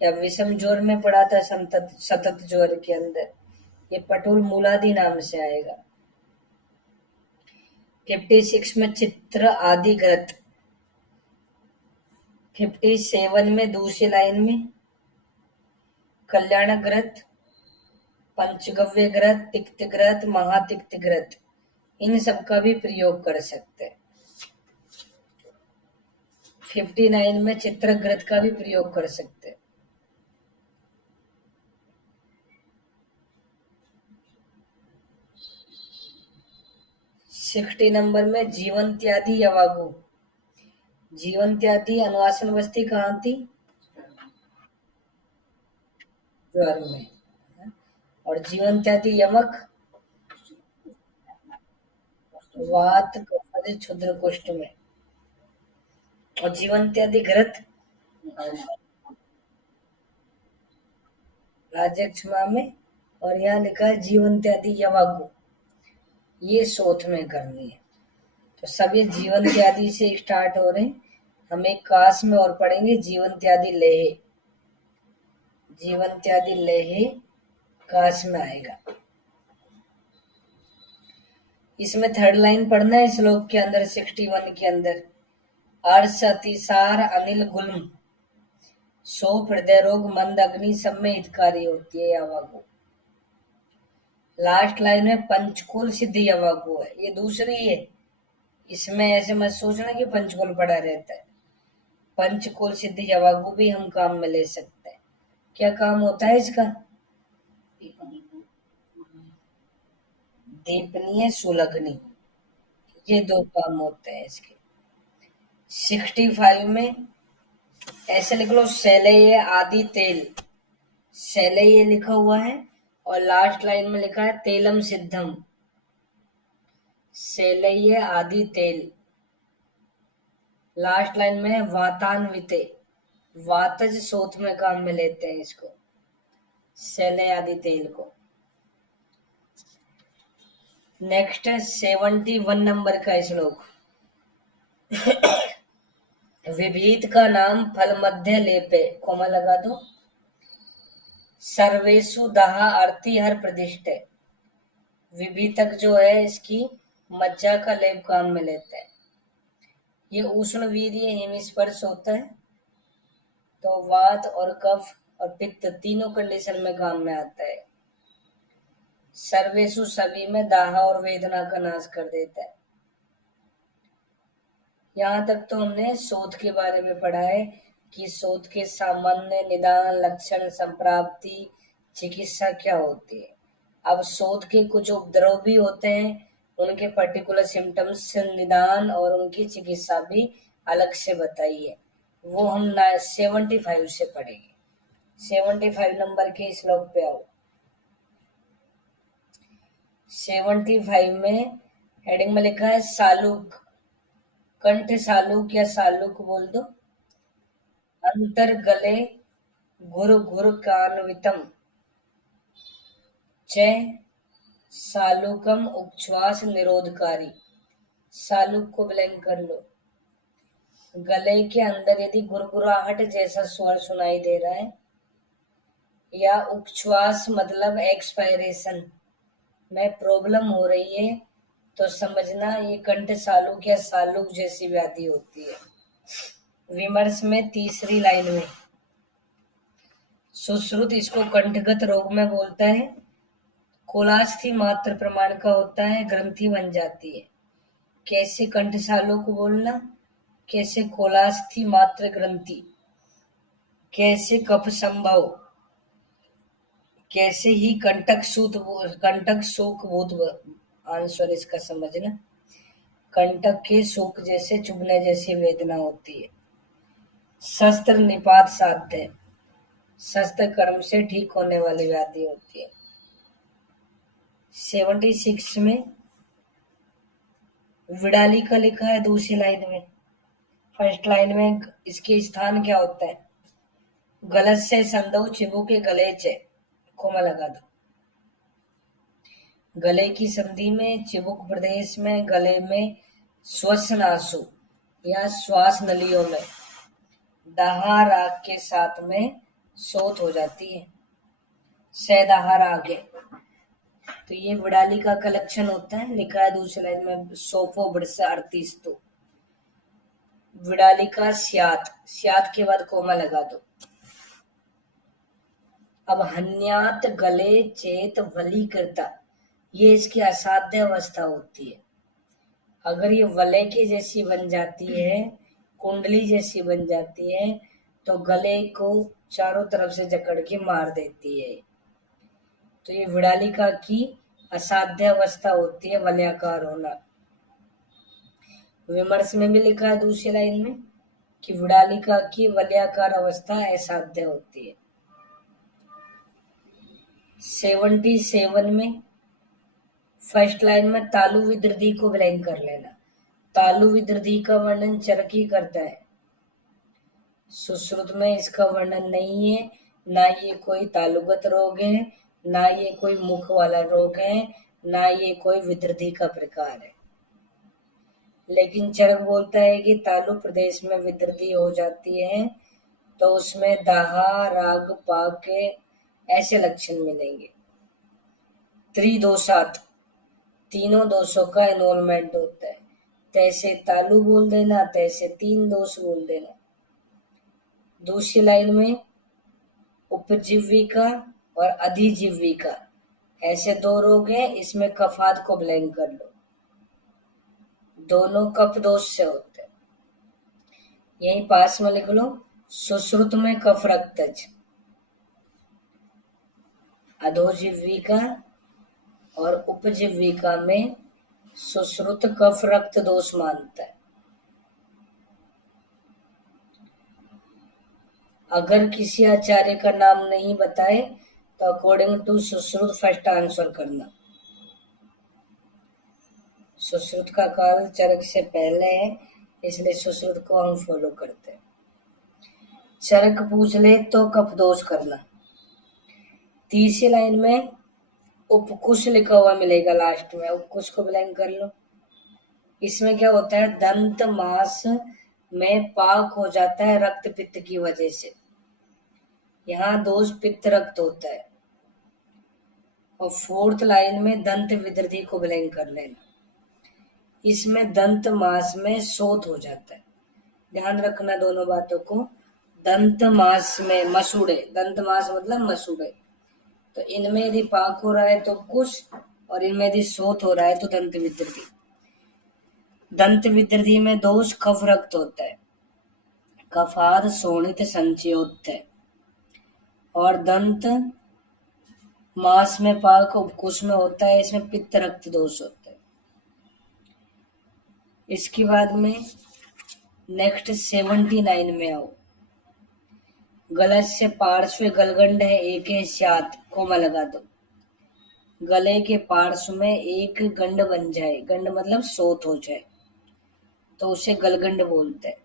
या विषम ज्वर में पढ़ा था, सतत ज्वर के अंदर ये पटोल मूलादि नाम से आएगा। 56 में चित्र आदि ग्रत, 57 में दूसरी लाइन में कल्याण ग्रत, पंचगव्य घृत, तिक्त घृत, महातिक्त घृत, इन सब का भी प्रयोग कर सकते हैं। 59 में चित्रक घृत का भी प्रयोग कर सकते हैं। 60 नंबर में जीवंत्यादि यवागु। जीवंत्यादि अनुवासन बस्ती कहाँ थी? ज्वर में। और जीवंत्यादि यमक वात कफज क्षुद्र कुष्ठ में। और जीवंत्यादि घृत राजक्षमा में। और यहाँ लिखा है जीवंत्यादि यवागु, ये सोथ में करनी है। तो सब ये जीवंत्यादि से स्टार्ट हो रहे हैं। हम एक कास में और पढ़ेंगे जीवंत्यादि लेहे। जीवंत्यादि लेहे काश में आएगा। इसमें थर्ड लाइन पढ़ना है श्लोक के अंदर, 61 के अंदर। अर्ष अतिसार अनिल गुल्म, सो हृदय रोग मंद अग्नि सब में हितकारी होती है यवागु। लास्ट लाइन में पंचकुल सिद्धि यवागु है, ये दूसरी है। इसमें ऐसे मत सोचना कि पंचकुल पड़ा रहता है। पंचकुल सिद्धि यवागु भी हम काम में ले सकते हैं। क्या काम होता है इसका? दीपनीय सुलग्नी, ये दो काम होते हैं इसके। 65 में ऐसे लिख लो, शैलेय आदि तेल। शैलेय लिखा हुआ है और लास्ट लाइन में लिखा है तेलम सिद्धम। शैलेय आदि तेल। लास्ट लाइन में वातान्विते, वातज सोथ में काम में लेते हैं इसको, शैलेय आदि तेल को। नेक्स्ट 71 नंबर का श्लोक। विभीत का नाम फल मध्य लेपे, कोमा लगा दो। सर्वेशु दहा अर्थी हर प्रतिष्ठ। विभीतक जो है इसकी मज्जा का लेप काम में लेते हैं। ये उष्ण वीर्य हेमस्पर्श होता है, तो वात और कफ और पित्त तीनों कंडीशन में काम में आता है। सर्वेशु सभी में दाह और वेदना का नाश कर देता है। यहाँ तक तो हमने शोध के बारे में पढ़ा है कि शोध के सामान्य निदान, लक्षण, संप्राप्ति, चिकित्सा क्या होती है। अब शोध के कुछ उपद्रव भी होते हैं, उनके पर्टिकुलर सिम्टम्स, निदान और उनकी चिकित्सा भी अलग से बताई है। वो हम 75 से पढ़ेंगे। 75 नंबर के श्लोक पे आओ। 75 में हेडिंग में लिखा है सालुक। कंठ सालुक या सालुक बोल दो। अंतर गले घुर घुर कान्वितम च सालुकम उच्छ्वास निरोधकारी। सालुक को ब्लैंक कर लो। गले के अंदर यदि गुरगुराहट जैसा स्वर सुनाई दे रहा है, या उच्छ्वास मतलब एक्सपायरेशन में प्रॉब्लम हो रही है, तो समझना ये कंठ सालुक या सालुक जैसी व्याधि होती है। विमर्श में तीसरी लाइन में सुश्रुत इसको कंठगत रोग में बोलता है। कोलास्थी मात्र प्रमाण का होता है, ग्रंथि बन जाती है। कैसे कंठ सालुक बोलना, कैसे कोलास्थी मात्र ग्रंथि, कैसे कफ संभव, कैसे ही कंटक शोक भूत आंसर इसका समझना। कंटक के शोक जैसे चुभने जैसी वेदना होती है। शस्त्र निपात साध्य, शस्त्र कर्म से ठीक होने वाली व्याधि होती है। 76 में विडाली का लिखा है दूसरी लाइन में। फर्स्ट लाइन में इसके स्थान क्या होता है? गलत से संदव चिबू के गले चे, कोमा लगा दो। गले की संधि में, चिबुक प्रदेश में, गले में, श्वसनासु या श्वास नलियों में दाहा राग के साथ में शोथ हो जाती है। सैदाहा राग है, तो ये विडाली का कलेक्शन होता है। लिखा है दूसरी लाइन में सोफो बड़सा 38। तो विडाली का स्यात, स्यात के बाद कोमा लगा दो। अब हन्यात गले चेत वली करता, ये इसकी असाध्य अवस्था होती है। अगर ये वलय की जैसी बन जाती है, कुंडली जैसी बन जाती है, तो गले को चारों तरफ से जकड़ के मार देती है। तो ये विड़ालिका की असाध्य अवस्था होती है, वलयाकार होना। विमर्श में भी लिखा है दूसरी लाइन में कि विड़ालिका की वलयाकार अवस्था असाध्य होती है। 77 में फर्स्ट लाइन में तालु विदृधि को ब्लैंक कर लेना। तालु विदृधि का वर्णन चरकी करता है, सुश्रुत में इसका वर्णन नहीं है। ना ये कोई तालुगत रोग है, ना ये कोई मुख वाला रोग है, ना ये कोई विदृधि का प्रकार है। लेकिन चरक बोलता है कि तालु प्रदेश में विदृधि हो जाती है तो उसमें दाहा राग पाक के ऐसे लक्षण मिलेंगे। त्रिदोषात, तीनों दोषों का इन्वॉल्वमेंट होता है। तैसे तालु बोल देना, तैसे 3 दोष बोल देना। दूसरी लाइन में उपजीविका और अधिजीविका ऐसे 2 रोग हैं, इसमें कफात को ब्लैंक कर लो। दोनों कफ दोष से होते हैं। यहीं पास में लिख लो, सुश्रुत में कफ रक्तज, अधोजीविका और उपजीविका में सुश्रुत कफ रक्त दोष मानता है। अगर किसी आचार्य का नाम नहीं बताए तो according to Sushrut first answer करना। सुश्रुत का काल चरक से पहले है, इसलिए सुश्रुत को हम फॉलो करते हैं। चरक पूछ ले तो कफ दोष करना। तीसरी लाइन में उपकुश लिखा हुआ मिलेगा लास्ट में, उपकुश को ब्लैंक कर लो। इसमें क्या होता है, दंत मास में पाक हो जाता है रक्त पित्त की वजह से। यहाँ दोष पित्त रक्त होता है। और 4th लाइन में दंत विदृधि को ब्लैंक कर लेना। इसमें दंत मास में शोथ हो जाता है। ध्यान रखना दोनों बातों को। दंत मास में मसूड़े, दंत मास मतलब मसूड़े, तो इनमें यदि पाक हो रहा है तो कुश, और इनमें यदि शोथ हो रहा है तो दंत विदृधि। दंत विदृधि में दोष कफ रक्त होता है, कफाद शोणित संचयोत। और दंत मास में पाक उपकुश में होता है, इसमें पित्त रक्त दोष होता है। इसके बाद में नेक्स्ट 79 में आओ। गलत से पार्श्व गलगंड है एक है स्यात, कोमा लगा दो। गले के पार्श्व में एक गंड बन जाए, गंड मतलब शोथ हो जाए, तो उसे गलगंड बोलते हैं।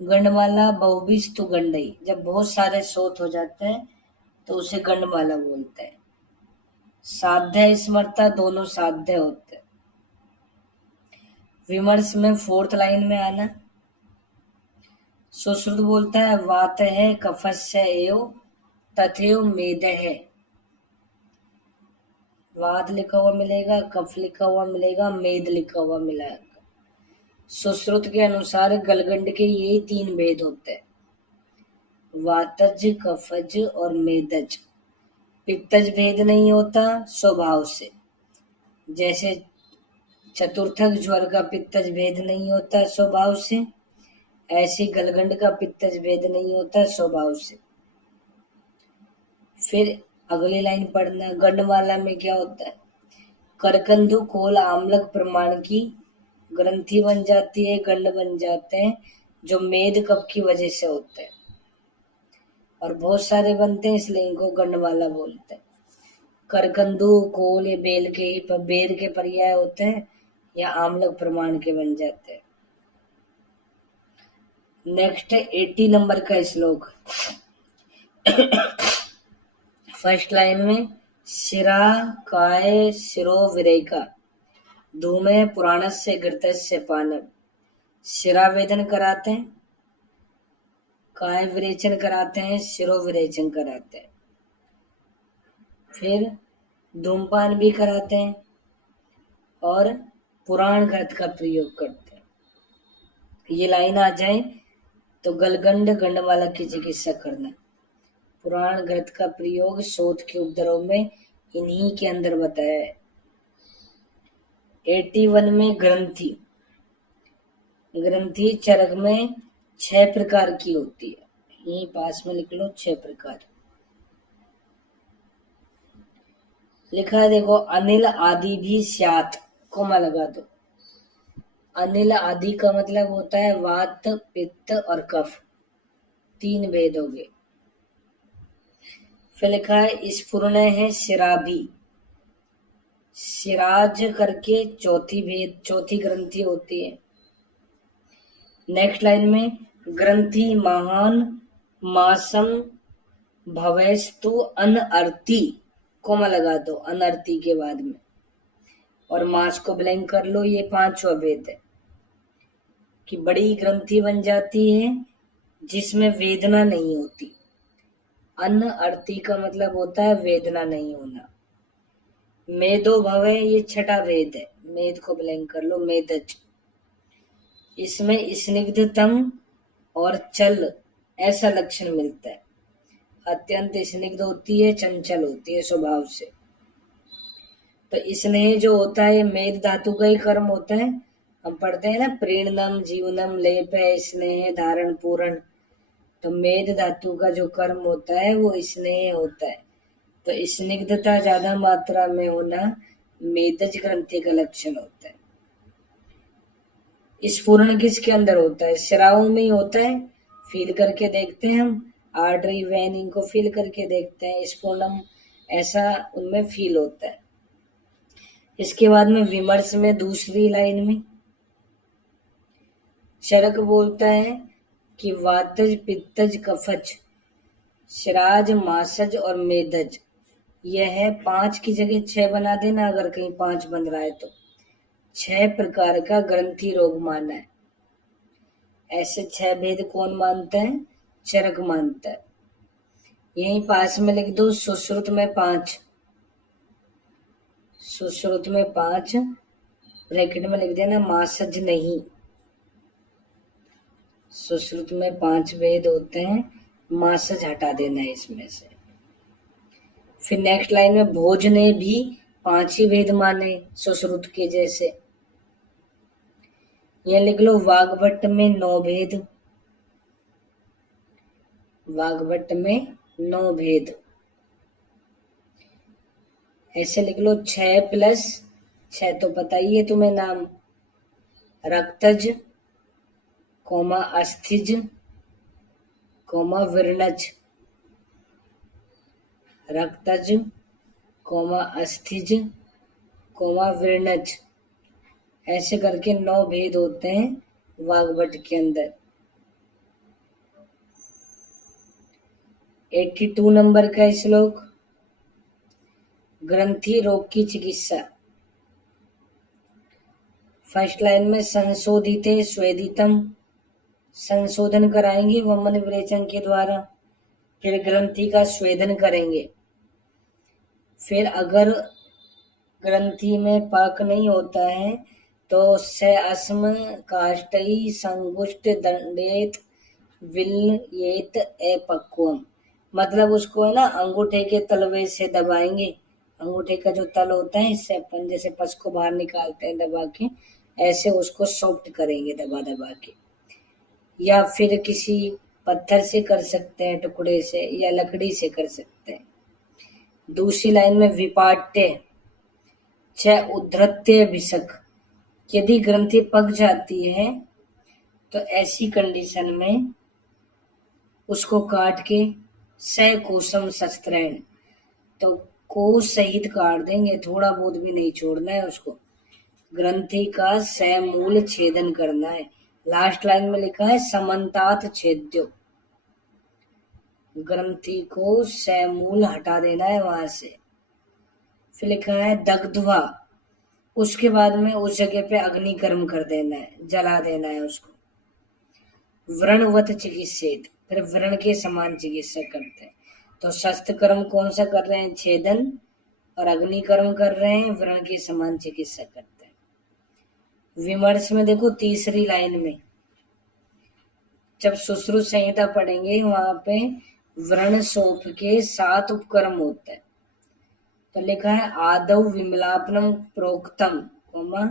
गंडमाला बहुबिस्तु गंडई, जब बहुत सारे शोथ हो जाते हैं तो उसे गंडमाला बोलते हैं। साध्य स्मरता, दोनों साध्य होते हैं। विमर्श में 4th लाइन में आना। सुश्रुत बोलता है वात है कफस्य एव तथैव मेद है। वात लिखा हुआ मिलेगा, कफ लिखा हुआ मिलेगा, मेद लिखा हुआ मिलेगा। सुश्रुत के अनुसार गलगंड के ये 3 भेद होते हैं, वातज, कफज और मेदज। पित्तज भेद नहीं होता स्वभाव से, जैसे चतुर्थक ज्वर का पित्तज भेद नहीं होता स्वभाव से, ऐसे गलगंड का पित्तज भेद नहीं होता स्वभाव से। फिर अगली लाइन पढ़ना। गंडमाला में क्या होता है, करकंदु कोल आम्लक प्रमाण की ग्रंथि बन जाती है, गंड बन जाते हैं, जो मेद कफ की वजह से होते हैं, और बहुत सारे बनते हैं इसलिए इनको गंडमाला बोलते हैं। करकंदु कोल ये बेल के पर्याय होते हैं या आम्लक प्रमाण के बन जाते हैं। नेक्स्ट 80 नंबर का श्लोक। फर्स्ट लाइन में शिरा काय शिरो विरेका धूमे पुराणस्य घृतस्य पानम। शिरा वेदन कराते हैं, काय विरेचन कराते हैं, शिरो विरेचन कराते हैं, फिर धूमपान भी कराते हैं और पुराण घृत का प्रयोग करते हैं। ये लाइन आ जाए तो गलगंड गंडमाला की चिकित्सा करना। पुराण ग्रंथ का प्रयोग शोध के उपद्रव में इन्हीं के अंदर बताया है। 81 में ग्रंथि। ग्रंथि चरक में 6 प्रकार की होती है, यहीं पास में लिख लो 6 प्रकार। लिखा है देखो, अनिल आदि भी स्यात्, कोमा लगा दो। अनिल आदि का मतलब होता है वात, पित्त और कफ, 3 भेद हो गए। फिर लिखा है स्फुरण है शिराभि। शिराज करके चौथी ग्रंथि होती है। नेक्स्ट लाइन में ग्रंथि महान मासम भवेस्तु अनअर्ति, कोमा लगा दो अनअर्ति के बाद में, और मास को ब्लैंक कर लो। ये 5वां भेद है कि बड़ी ग्रंथि बन जाती है जिसमें वेदना नहीं होती। अनअर्ति का मतलब होता है वेदना नहीं होना। मेदो भवे, ये 6ठा भेद है, मेद को ब्लैंक कर लो, मेदज। इसमें स्निग्धतम और चल ऐसा लक्षण मिलता है। अत्यंत स्निग्ध होती है, चंचल होती है स्वभाव से। तो स्नेह जो होता है ये मेद धातु का ही कर्म होता है। हम पढ़ते हैं ना, प्रीणनम जीवनम लेप है स्नेह धारण पूरण। तो मेद धातु का जो कर्म होता है वो स्नेह होता है। तो स्निग्धता ज्यादा मात्रा में होना मेदज ग्रंथि का लक्षण होता है। स्फुरण किसके अंदर होता है? श्रावों में ही होता है। फील करके देखते हैं हम, आर्टरी वेन इनको फील करके देखते हैं, स्फुरणम ऐसा उनमें फील होता है। इसके बाद में विमर्श में दूसरी लाइन में चरक बोलता है कि वातज पित्तज कफज शिराज मासज और मेदज, यह है 5 की जगह 6 बना देना अगर कहीं 5 बन रहा है तो। 6 प्रकार का ग्रंथि रोग माना है। ऐसे 6 भेद कौन मानता है? चरक मानता है। यहीं पास में लिख दो सुश्रुत में 5, सुश्रुत में 5 ब्रैकेट में लिख देना मासज नहीं। सुश्रुत में 5 भेद होते हैं, मासज हटा देना है इसमें से। फिर नेक्स्ट लाइन में भोज ने भी 5 ही भेद माने सुश्रुत के जैसे। यह लिख लो वाग्भट में 9 भेद, वाग्भट में 9 भेद। ऐसे लिख लो 6 + 6 तो पता ही है तुम्हें नाम, रक्तज कोमा अस्थिज कोमा विर्णज, रक्तज कोमा अस्थिज कोमा विर्णज, ऐसे करके 9 भेद होते हैं वाग्भट के अंदर। 82 नंबर का श्लोक, ग्रंथि रोग की चिकित्सा। फर्स्ट लाइन में संशोधिते स्वेदितम, संशोधन कराएंगे वमन विरेचन के द्वारा। फिर ग्रंथि का स्वेदन करेंगे। फिर अगर ग्रंथि में पाक नहीं होता है तो से अस्म काष्टई संगुष्ट दंडेत विलयेत अपक्वम, मतलब उसको है ना अंगूठे के तलवे से दबाएंगे। अंगूठे का जो तल होता है इससे अपन जैसे पस को बाहर निकालते हैं दबा के, ऐसे उसको सॉफ्ट करेंगे दबा दबा के। या फिर किसी पत्थर से कर सकते हैं, टुकड़े से, या लकड़ी से कर सकते हैं। दूसरी लाइन में विपाट्य च उद्धृत्य भिषक, यदि ग्रंथि पक जाती है तो ऐसी कंडीशन में उसको काट के सकोशम शस्त्रेण, तो कोश सहित काट देंगे, थोड़ा बहुत भी नहीं छोड़ना है उसको। ग्रंथि का समूल छेदन करना है। लास्ट लाइन में लिखा है समन्तात छेद्यो, ग्रंथि को समूल हटा देना है वहां से। फिर लिखा है दग्धवा, उसके बाद में उस जगह पे अग्नि कर्म कर देना है, जला देना है उसको। व्रणवत चिकित्सित, फिर व्रण के समान चिकित्सा करते हैं। तो शस्त्र कर्म कौन सा कर रहे हैं? छेदन। और अग्नि कर्म कर रहे हैं, व्रण के समान चिकित्सा करते हैं। विमर्श में देखो तीसरी लाइन में जब सुश्रुत संहिता पढ़ेंगे वहां पे व्रण सोप के 7 उपक्रम होते हैं। तो लिखा है आदौ विमलापनम प्रोक्तम, कोमा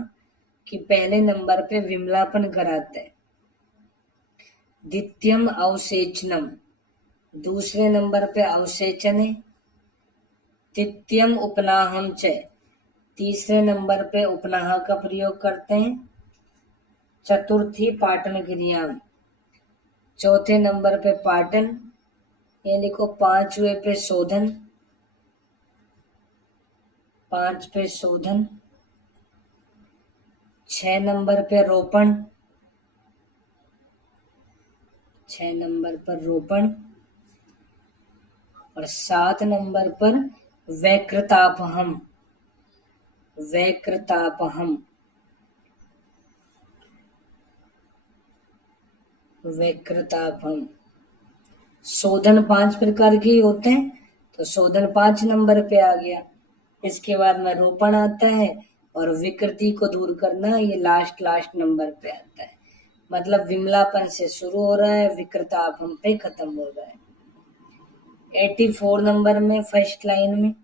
कि पहले नंबर पे विमलापन कराते हैं। द्वितीयम अवसेचनम, दूसरे नंबर पे अवसेचन है। तृतीयम उपनाहम च, तीसरे नंबर पे उपनाह का प्रयोग करते हैं। चतुर्थी पाटन क्रिया, चौथे नंबर पे पाटन, ये लिखो। पांचवे पे शोधन, 5 पे शोधन। 6 नंबर पे रोपण, 6 नंबर पर रोपण। और 7 नंबर पर वैकृतापहम, वैकृतापहम, वैकृतापहम। शोधन 5 प्रकार के होते हैं, तो शोधन 5 नंबर पे आ गया। इसके बाद में रोपण आता है और विकृति को दूर करना, ये लास्ट नंबर पे आता है। मतलब विमलापन से शुरू हो रहा है, विकृतापहम पे खत्म हो रहा है। 84 नंबर में फर्स्ट लाइन में,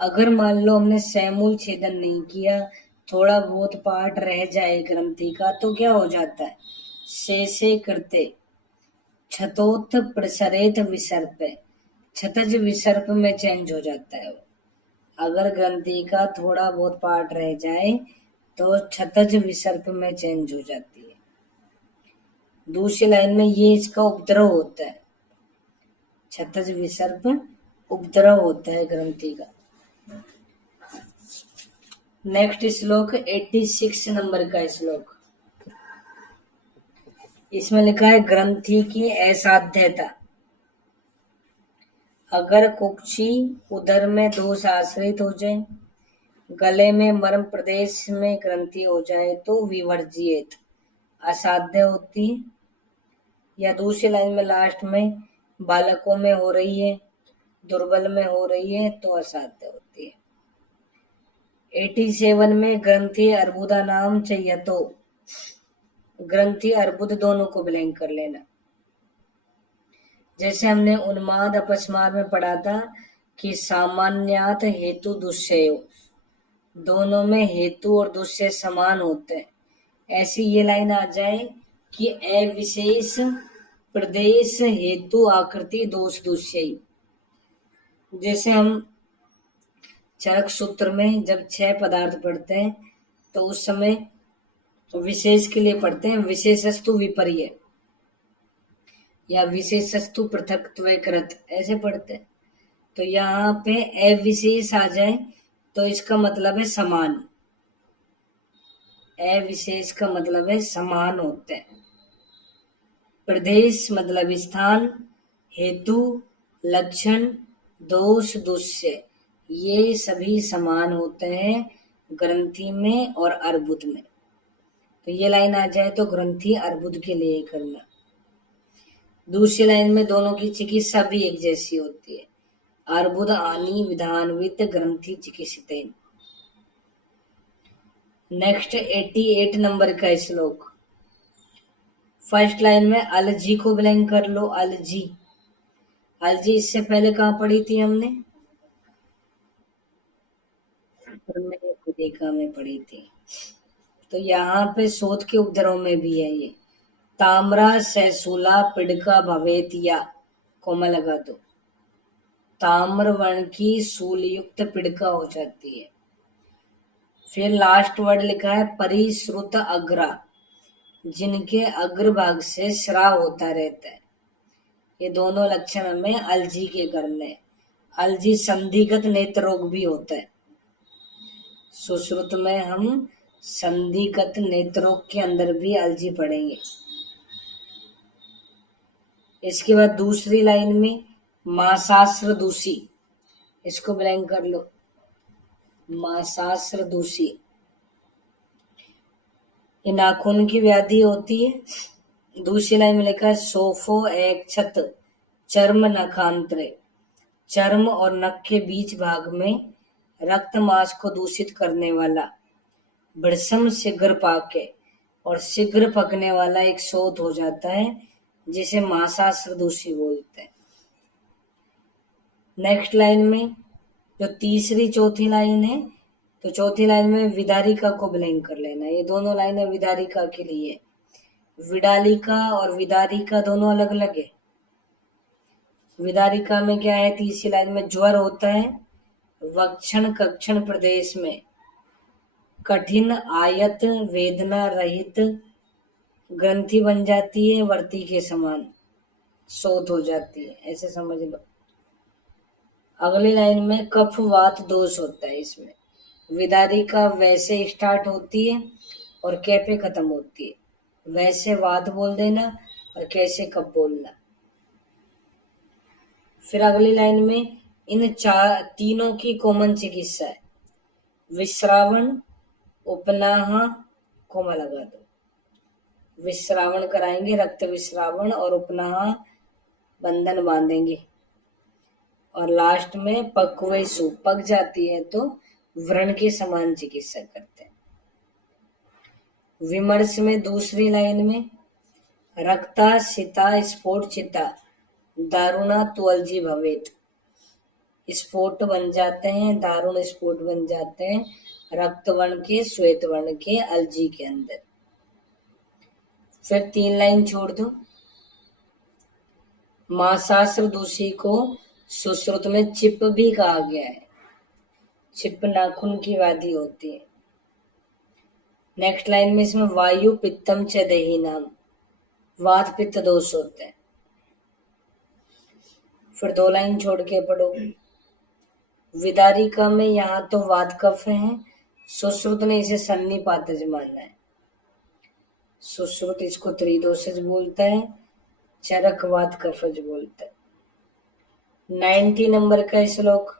अगर मान लो हमने सैमूल छेदन नहीं किया, थोड़ा बहुत पार्ट रह जाए ग्रंथि का, तो क्या हो जाता है? शेषे कृते छतोथ प्रसरेत विसर्प, छतज विसर्प में चेंज हो जाता है वो। अगर ग्रंथि का थोड़ा बहुत पार्ट रह जाए तो छतज विसर्प में चेंज हो जाती है। दूसरी लाइन में ये इसका उपद्रव होता है, छतज विसर्प उपद्रव होता है ग्रंथि का। नेक्स्ट श्लोक 86 नंबर का श्लोक, इसमें लिखा है ग्रंथि की असाध्यता। अगर कुक्षी उदर में दोष आश्रित हो जाए, गले में मर्म प्रदेश में ग्रंथि हो जाए तो विवर्जित, असाध्य होती है। या दूसरी लाइन में लास्ट में बालकों में हो रही है, दुर्बल में हो रही है तो असाध्य होती है। 87 में ग्रंथि अर्बुदा नाम चाहिए, तो ग्रंथि अर्बुद दोनों को ब्लैंक कर लेना। जैसे हमने उन्माद अपस्मार में पढ़ा था कि सामान्यात हेतु दुष्ययो, दोनों में हेतु और दुष्य समान होते हैं। ऐसी ये लाइन आ जाए कि अविशेष प्रदेश हेतु आकृति दोष दुष्यई। जैसे हम चरक सूत्र में जब 6 पदार्थ पढ़ते हैं तो उस समय विशेष के लिए पढ़ते हैं विशेषस्तु विपर्य या विशेषस्तु पृथक्त्वकृत, ऐसे पढ़ते हैं। तो यहाँ पे अविशेष आ जाए तो इसका मतलब है समान, अविशेष का मतलब है समान होते हैं। प्रदेश मतलब स्थान, हेतु, लक्षण, दोष, दुष्य, ये सभी समान होते हैं ग्रंथि में और अर्बुद में। तो ये लाइन आ जाए तो ग्रंथि अर्बुद के लिए करना। दूसरी लाइन में दोनों की चिकित्सा भी एक जैसी होती है, अर्बुद आनी विधानवित ग्रंथि चिकित्सितेन। नेक्स्ट 88 नंबर का श्लोक, फर्स्ट लाइन में अलजी को ब्लैंक कर लो। अलजी, अलजी इससे पहले कहाँ पढ़ी थी हमने? देखा में पढ़ी थी। तो यहाँ पे शोध के उपद्रव में भी है ये, ताम्रा सहसूला पिड़का भवेतिया, कोमा लगा दो। ताम्र वर्ण की सूल युक्त पिड़का हो जाती है। फिर लास्ट वर्ड लिखा है परिश्रुत अग्रा, जिनके अग्रभाग से श्राव होता रहता है। ये दोनों लक्षण हमें अलजी के करने। अलजी संधिगत नेत्र रोग भी होता है। सुश्रुत में हम संधिगत नेत्र रोग के अंदर भी अलजी पढ़ेंगे। इसके बाद दूसरी लाइन में मासास्त्र दूषी, इसको ब्लैंक कर लो। मासास्त्र दूषी, ये नाखून की व्याधि होती है। दूसरी लाइन में लिखा है सोफो एक छत चर्म नखांतरे, चर्म और नख के बीच भाग में रक्त मांस को दूषित करने वाला, भृशम शीघ्र पाके, और शीघ्र पकने वाला एक शोथ हो जाता है जिसे माशास्त्र दूषी बोलते हैं। नेक्स्ट लाइन में जो तीसरी चौथी लाइन है, तो चौथी लाइन में विदारिका को ब्लैंक कर लेना। ये दोनों लाइनें विदारिका के लिए। विडालिका और विदारिका दोनों अलग अलग है। विदारिका में क्या है, तीसरी लाइन में ज्वर होता है वक्षण कक्षण प्रदेश में, कठिन आयत वेदना रहित, ग्रंथि बन जाती है वर्ती के समान, शोथ हो जाती है, ऐसे समझ लो। अगली लाइन में कफ वात दोष होता है। इसमें विदारिका वैसे स्टार्ट होती है और कै पे खत्म होती है। वैसे वात बोल देना और कैसे कफ बोलना। फिर अगली लाइन में इन चार तीनों की कॉमन चिकित्सा है। विश्रावण, उपनाह, कोमा लगा दो। विश्रावण कराएंगे, रक्त विश्रावण, और उपनाह बंधन बांधेंगे। और लास्ट में पक्वेशु, पक जाती है तो व्रण के समान चिकित्सा करते हैं। विमर्श में दूसरी लाइन में रक्ता शिता स्फोट चिता दारुणा त्वलजी भवेत, स्फोट बन जाते हैं, दारुण स्फोट बन जाते हैं रक्त वर्ण के श्वेत वर्ण के अलजी के अंदर। फिर 3 लाइन छोड़ दो। माशास्त्र दूषी को सुश्रुत में चिप भी कहा गया है। चिप नाखून की व्याधि होती है। नेक्स्ट लाइन में इसमें वायु पित्तम च दहीनाम, वात पित्त दोष होते हैं। फिर 2 लाइन छोड़ के पढ़ो। विदारिका में यहाँ तो वात कफ है, सुश्रुत ने इसे सन्निपातज माना है। सुश्रुत इसको त्रिदोषज बोलता है, चरक वात कफज बोलता है। 90 नंबर का श्लोक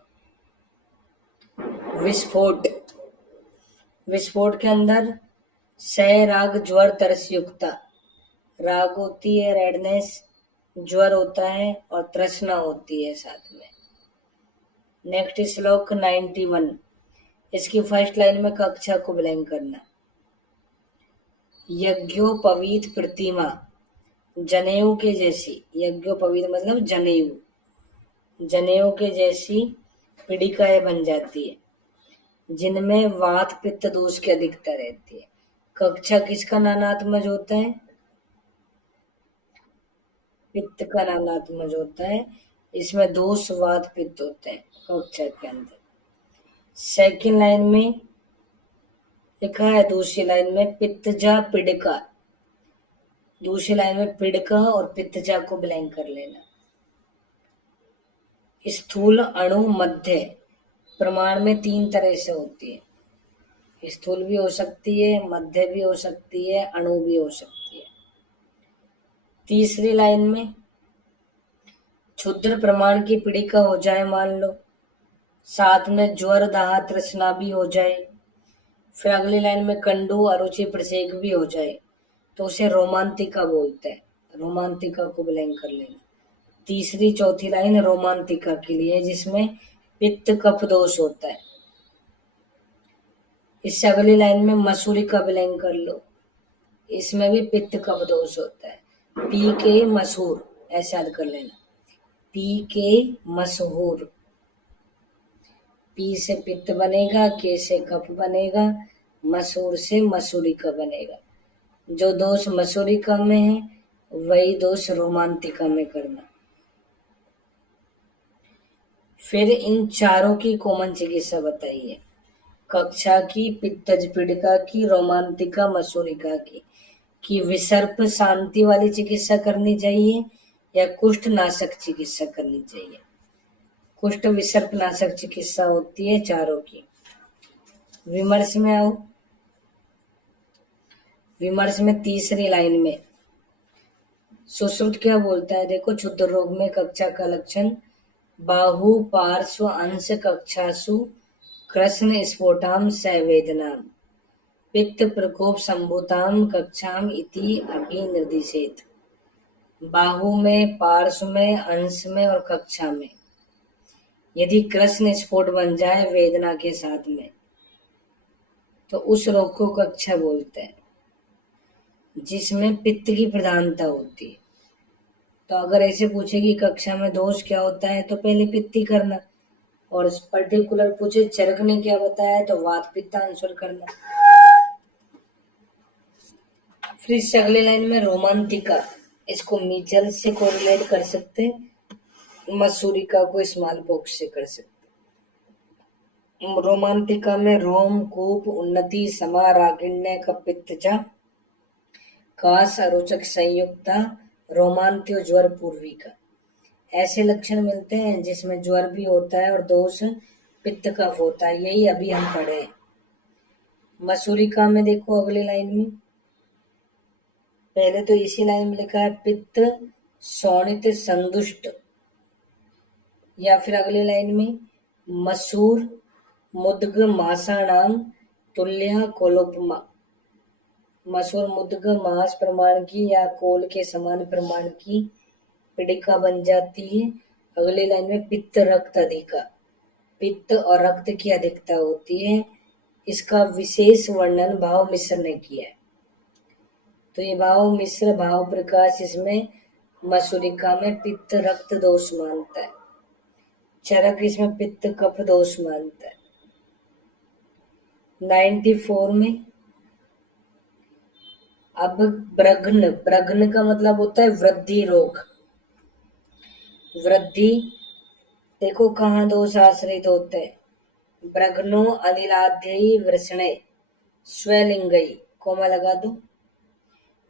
विस्फोट। विस्फोट के अंदर सह राग ज्वर तरस युक्ता, राग होती है रेडनेस, ज्वर होता है और तृष्णा होती है साथ में। नेक्स्ट श्लोक 91। इसकी फर्स्ट लाइन में कक्षा को ब्लैंक करना। यज्ञोपवीत प्रतिमा, जनेऊ के जैसी, यज्ञोपवीत मतलब जनेऊ, जनेऊ के जैसी पीड़िकाएं बन जाती है जिनमें वात पित्त दोष की अधिकता रहती है। कक्षा किसका नानात्मज होता है? पित्त का नानात्मज होता है। इसमें दोष वात पित्त होते हैं कक्षा के अंदर। सेकंड लाइन में लिखा है, दूसरी लाइन में पित्तजा पीड़िका, दूसरी लाइन में पीड़िका और पित्तजा को ब्लैंक कर लेना। स्थूल अणु मध्य प्रमाण में 3 तरह से होती है। स्थूल भी हो सकती है, मध्य भी हो सकती है, अणु भी हो सकती है। तीसरी लाइन में क्षुद्र प्रमाण की पीड़िका हो जाए मान लो, साथ में ज्वर दाह तृष्णा भी हो जाए, फिर अगली लाइन में कंडू अरुचि प्रसेक भी हो जाए, तो उसे रोमांतिका बोलते हैं। रोमांतिका को ब्लैंक कर लेना। तीसरी चौथी लाइन रोमांतिका के लिए, जिसमें पित्त कफ दोष होता है। इससे अगली लाइन में मसूरी का ब्लैंक कर लो, इसमें भी पित्त कफ दोष होता है। पी के मसूर ऐसे याद कर लेना, पी के मशहूर। पी से पित्त बनेगा, के से कफ बनेगा, मसूर से मसूरी का बनेगा। जो दोष मसूरिका में है वही दोष रोमांतिका में करना। फिर इन चारों की कॉमन चिकित्सा बताइए। कक्षा की, पित्तज पीड़िका की, रोमांतिका मसूरिका की। कि विसर्प शांति वाली चिकित्सा करनी चाहिए या कुष्ठ नाशक चिकित्सा करनी चाहिए। कुष्ठ विसर्प नाशक चिकित्सा होती है चारों की। विमर्श में आओ। विमर्श में तीसरी लाइन में सुश्रुत क्या बोलता है, देखो। क्षुद्र रोग में कक्षा का लक्षण बाहु पार्श्व अंश कक्षासु कृष्ण स्फोटाम सवेदनाम पित्त प्रकोप संभूताम कक्षाम इति अभिनिर्दिशेत। बाहु में, पार्श्व में, अंश में और कक्षा में यदि कृष्ण स्फोट बन जाए वेदना के साथ में, तो उस रोग को कक्षा बोलते हैं, जिसमें पित्त की प्रधानता होती है। तो अगर ऐसे पूछे कि कक्षा में दोष क्या होता है तो पहले पित्ती करना, और पर्टिकुलर पूछे चरक ने क्या बताया तो वात पित्त आंसर करना। फिर इस अगले लाइन में रोमांटिका, इसको मीजल से कोरिलेट कर सकते हैं, मसूरिका को स्मॉल पॉक्स से कर सकते। रोमांटिका में रोम कूप उन्नति समा रागिण्य कपित्तजा कास अरोचक संयुक्ता रोमांत्यो ज्वर पूर्वी का, ऐसे लक्षण मिलते हैं जिसमें ज्वर भी होता है और दोष पित्त कफ होता है, यही अभी हम पढ़े। मसूरिका में देखो अगली लाइन में, पहले तो इसी लाइन में लिखा है पित्त शोणित संदुष्ट, या फिर अगली लाइन में मसूर मुद्ग मासाणाम तुल्य कोलोपमा, मसूर मुद्ग मास प्रमाण की या कोल के समान प्रमाण की पीड़िका बन जाती है। अगली लाइन में पित्त रक्त अधिका, पित्त और रक्त की अधिकता होती है, इसका विशेष वर्णन भाव मिश्र ने किया है। तो ये भाव मिश्र भाव प्रकाश इसमें मसूरिका में पित्त रक्त दोष मानता है, चरक इसमें पित्त कफ दोष मानता है। 94 में अब ब्रघ्न, ब्रघ्न का मतलब होता है वृद्धि रोग। वृद्धि देखो कहाँ दोष आश्रित होते हैं, ब्रघ्नो अनिलाध्ययी वृषणे स्वलिंगई, कोमा लगा दो।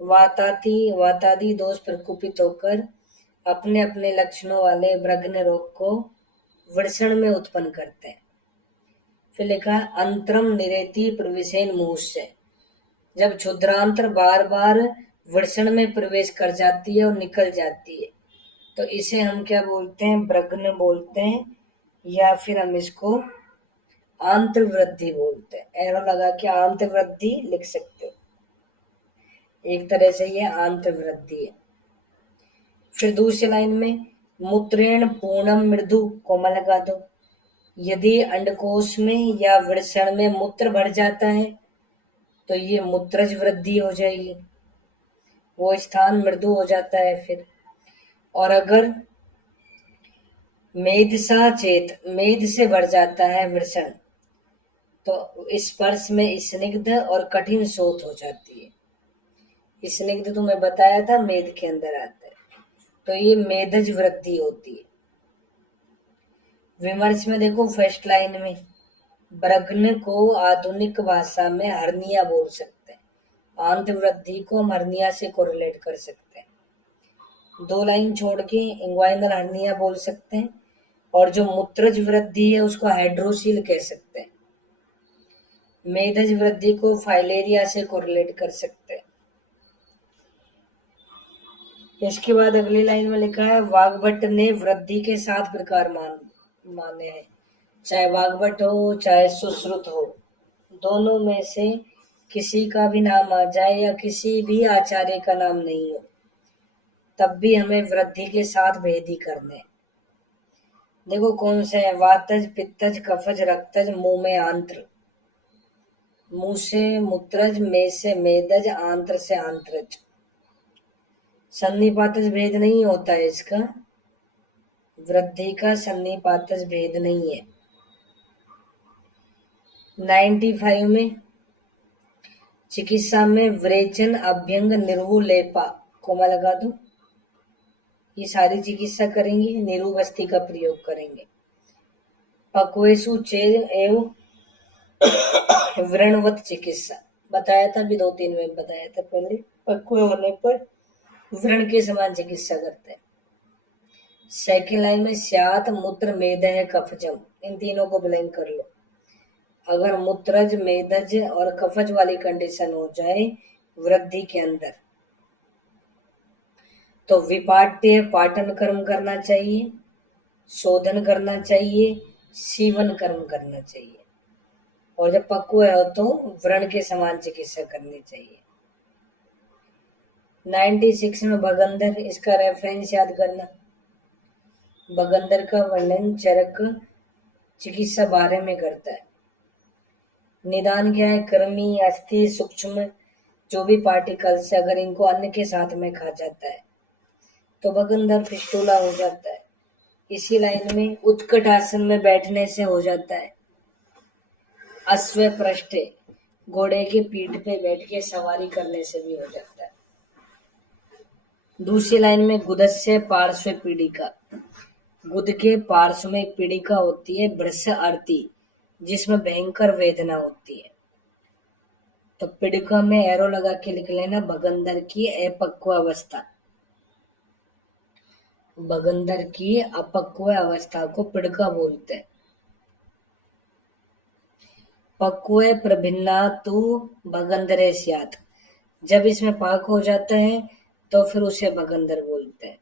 वातादि दोष प्रकोपित होकर अपने अपने लक्षणों वाले ब्रघ्न रोग को वृषण में उत्पन्न करते हैं। फिर लिखा है अंतरम निरेति प्रविशेन मुंह से, जब क्षुद्रांतर बार बार वृषण में प्रवेश कर जाती है और निकल जाती है तो इसे हम क्या बोलते हैं, ब्रघ्न बोलते हैं, या फिर हम इसको आंतवृद्धि बोलते हैं। एरो लगा के आंतवृद्धि लिख सकते हो, एक तरह से ये आंतवृद्धि है। फिर दूसरी लाइन में मूत्रेण पूर्णम मृदु, कोमा लगा दो। यदि अंडकोश में या वृषण में मूत्र भर जाता है तो ये मूत्रज वृद्धि हो जाएगी, वो स्थान मृदु हो जाता है फिर। और अगर मेधसा चेत, मेध से भर जाता है वृषण तो स्पर्श में स्निग्ध और कठिन शोथ हो जाती है। स्निग्ध तुम्हें बताया था मेध के अंदर आता है, तो ये मेधज वृद्धि होती है। विमर्श में देखो फर्स्ट लाइन में ब्रघ्न को आधुनिक भाषा में हर्निया बोल सकते हैं, आंतवृद्धि को हम हर्निया से कोरिलेट कर सकते हैं। 2 लाइन छोड़ के इंग्वाइनल हर्निया बोल सकते हैं, और जो मूत्रज वृद्धि है उसको हाइड्रोसील कह सकते हैं। मेधज वृद्धि को फाइलेरिया से कोरिलेट कर सकते हैं। इसके बाद अगली लाइन में लिखा है वाग्भट ने वृद्धि के 7 प्रकार माने हैं, चाहे वाग्भट हो चाहे सुश्रुत हो, दोनों में से किसी का भी नाम आ जाए या किसी भी आचार्य का नाम नहीं हो तब भी हमें वृद्धि के 7 भेद ही करने। देखो कौन से है, वातज पित्तज कफज रक्तज मुंह में आंत्र, मुंह से मूत्रज, में से मेदज, आंत्र से आंत्रज। सन्निपातज भेद नहीं होता है इसका, वृद्धि का सन्निपातज भेद नहीं है। 95 में चिकित्सा में विरेचन अभ्यंग निर्वुलेपा, कोमा लगा दो। ये सारी चिकित्सा करेंगे, निरुबस्ती का प्रयोग करेंगे। पक्वेशु चेद एवं व्रणवत चिकित्सा बताया था, भी 2-3 में बताया था पहले, पक्वे होने पर व्रण के समान चिकित्सा करते हैं। सेकेंड लाइन में स्यात मूत्र मेदह कफजम, इन तीनों को ब्लैंक कर लो। अगर मूत्रज मेदज और कफज वाली कंडीशन हो जाए वृद्धि के अंदर तो विपाट्य पाटन कर्म करना चाहिए, शोधन करना चाहिए, सीवन कर्म करना चाहिए, और जब पक्व हो तो व्रण के समान चिकित्सा करनी चाहिए। 96 में भगंदर, इसका रेफरेंस याद करना। भगंदर का वर्णन चरक चिकित्सा बारे में करता है। निदान क्या है, कृमि अस्थि सूक्ष्म जो भी पार्टिकल्स अगर इनको अन्न के साथ में खा जाता है तो भगंदर फिस्टूला हो जाता है। इसी लाइन में उत्कट आसन में बैठने से हो जाता है। अश्व पृष्ठे, घोड़े की पीठ पे बैठ के सवारी करने से भी हो जाता है। दूसरी लाइन में गुदस्य पार्श्व पीड़िका, गुद के पार्श्व में एक पीड़िका होती है वृष आरती, जिसमें भयंकर वेदना होती है। तो पीड़िका में एरो लगा के लिख लेना भगंदर की अपक्व अवस्था। भगंदर की अपक्व अवस्था को पीड़िका बोलते हैं। पक्व प्रभिन्ना तू भगंदरे स्यात्, जब इसमें पाक हो जाता है तो फिर उसे भगंदर बोलते हैं।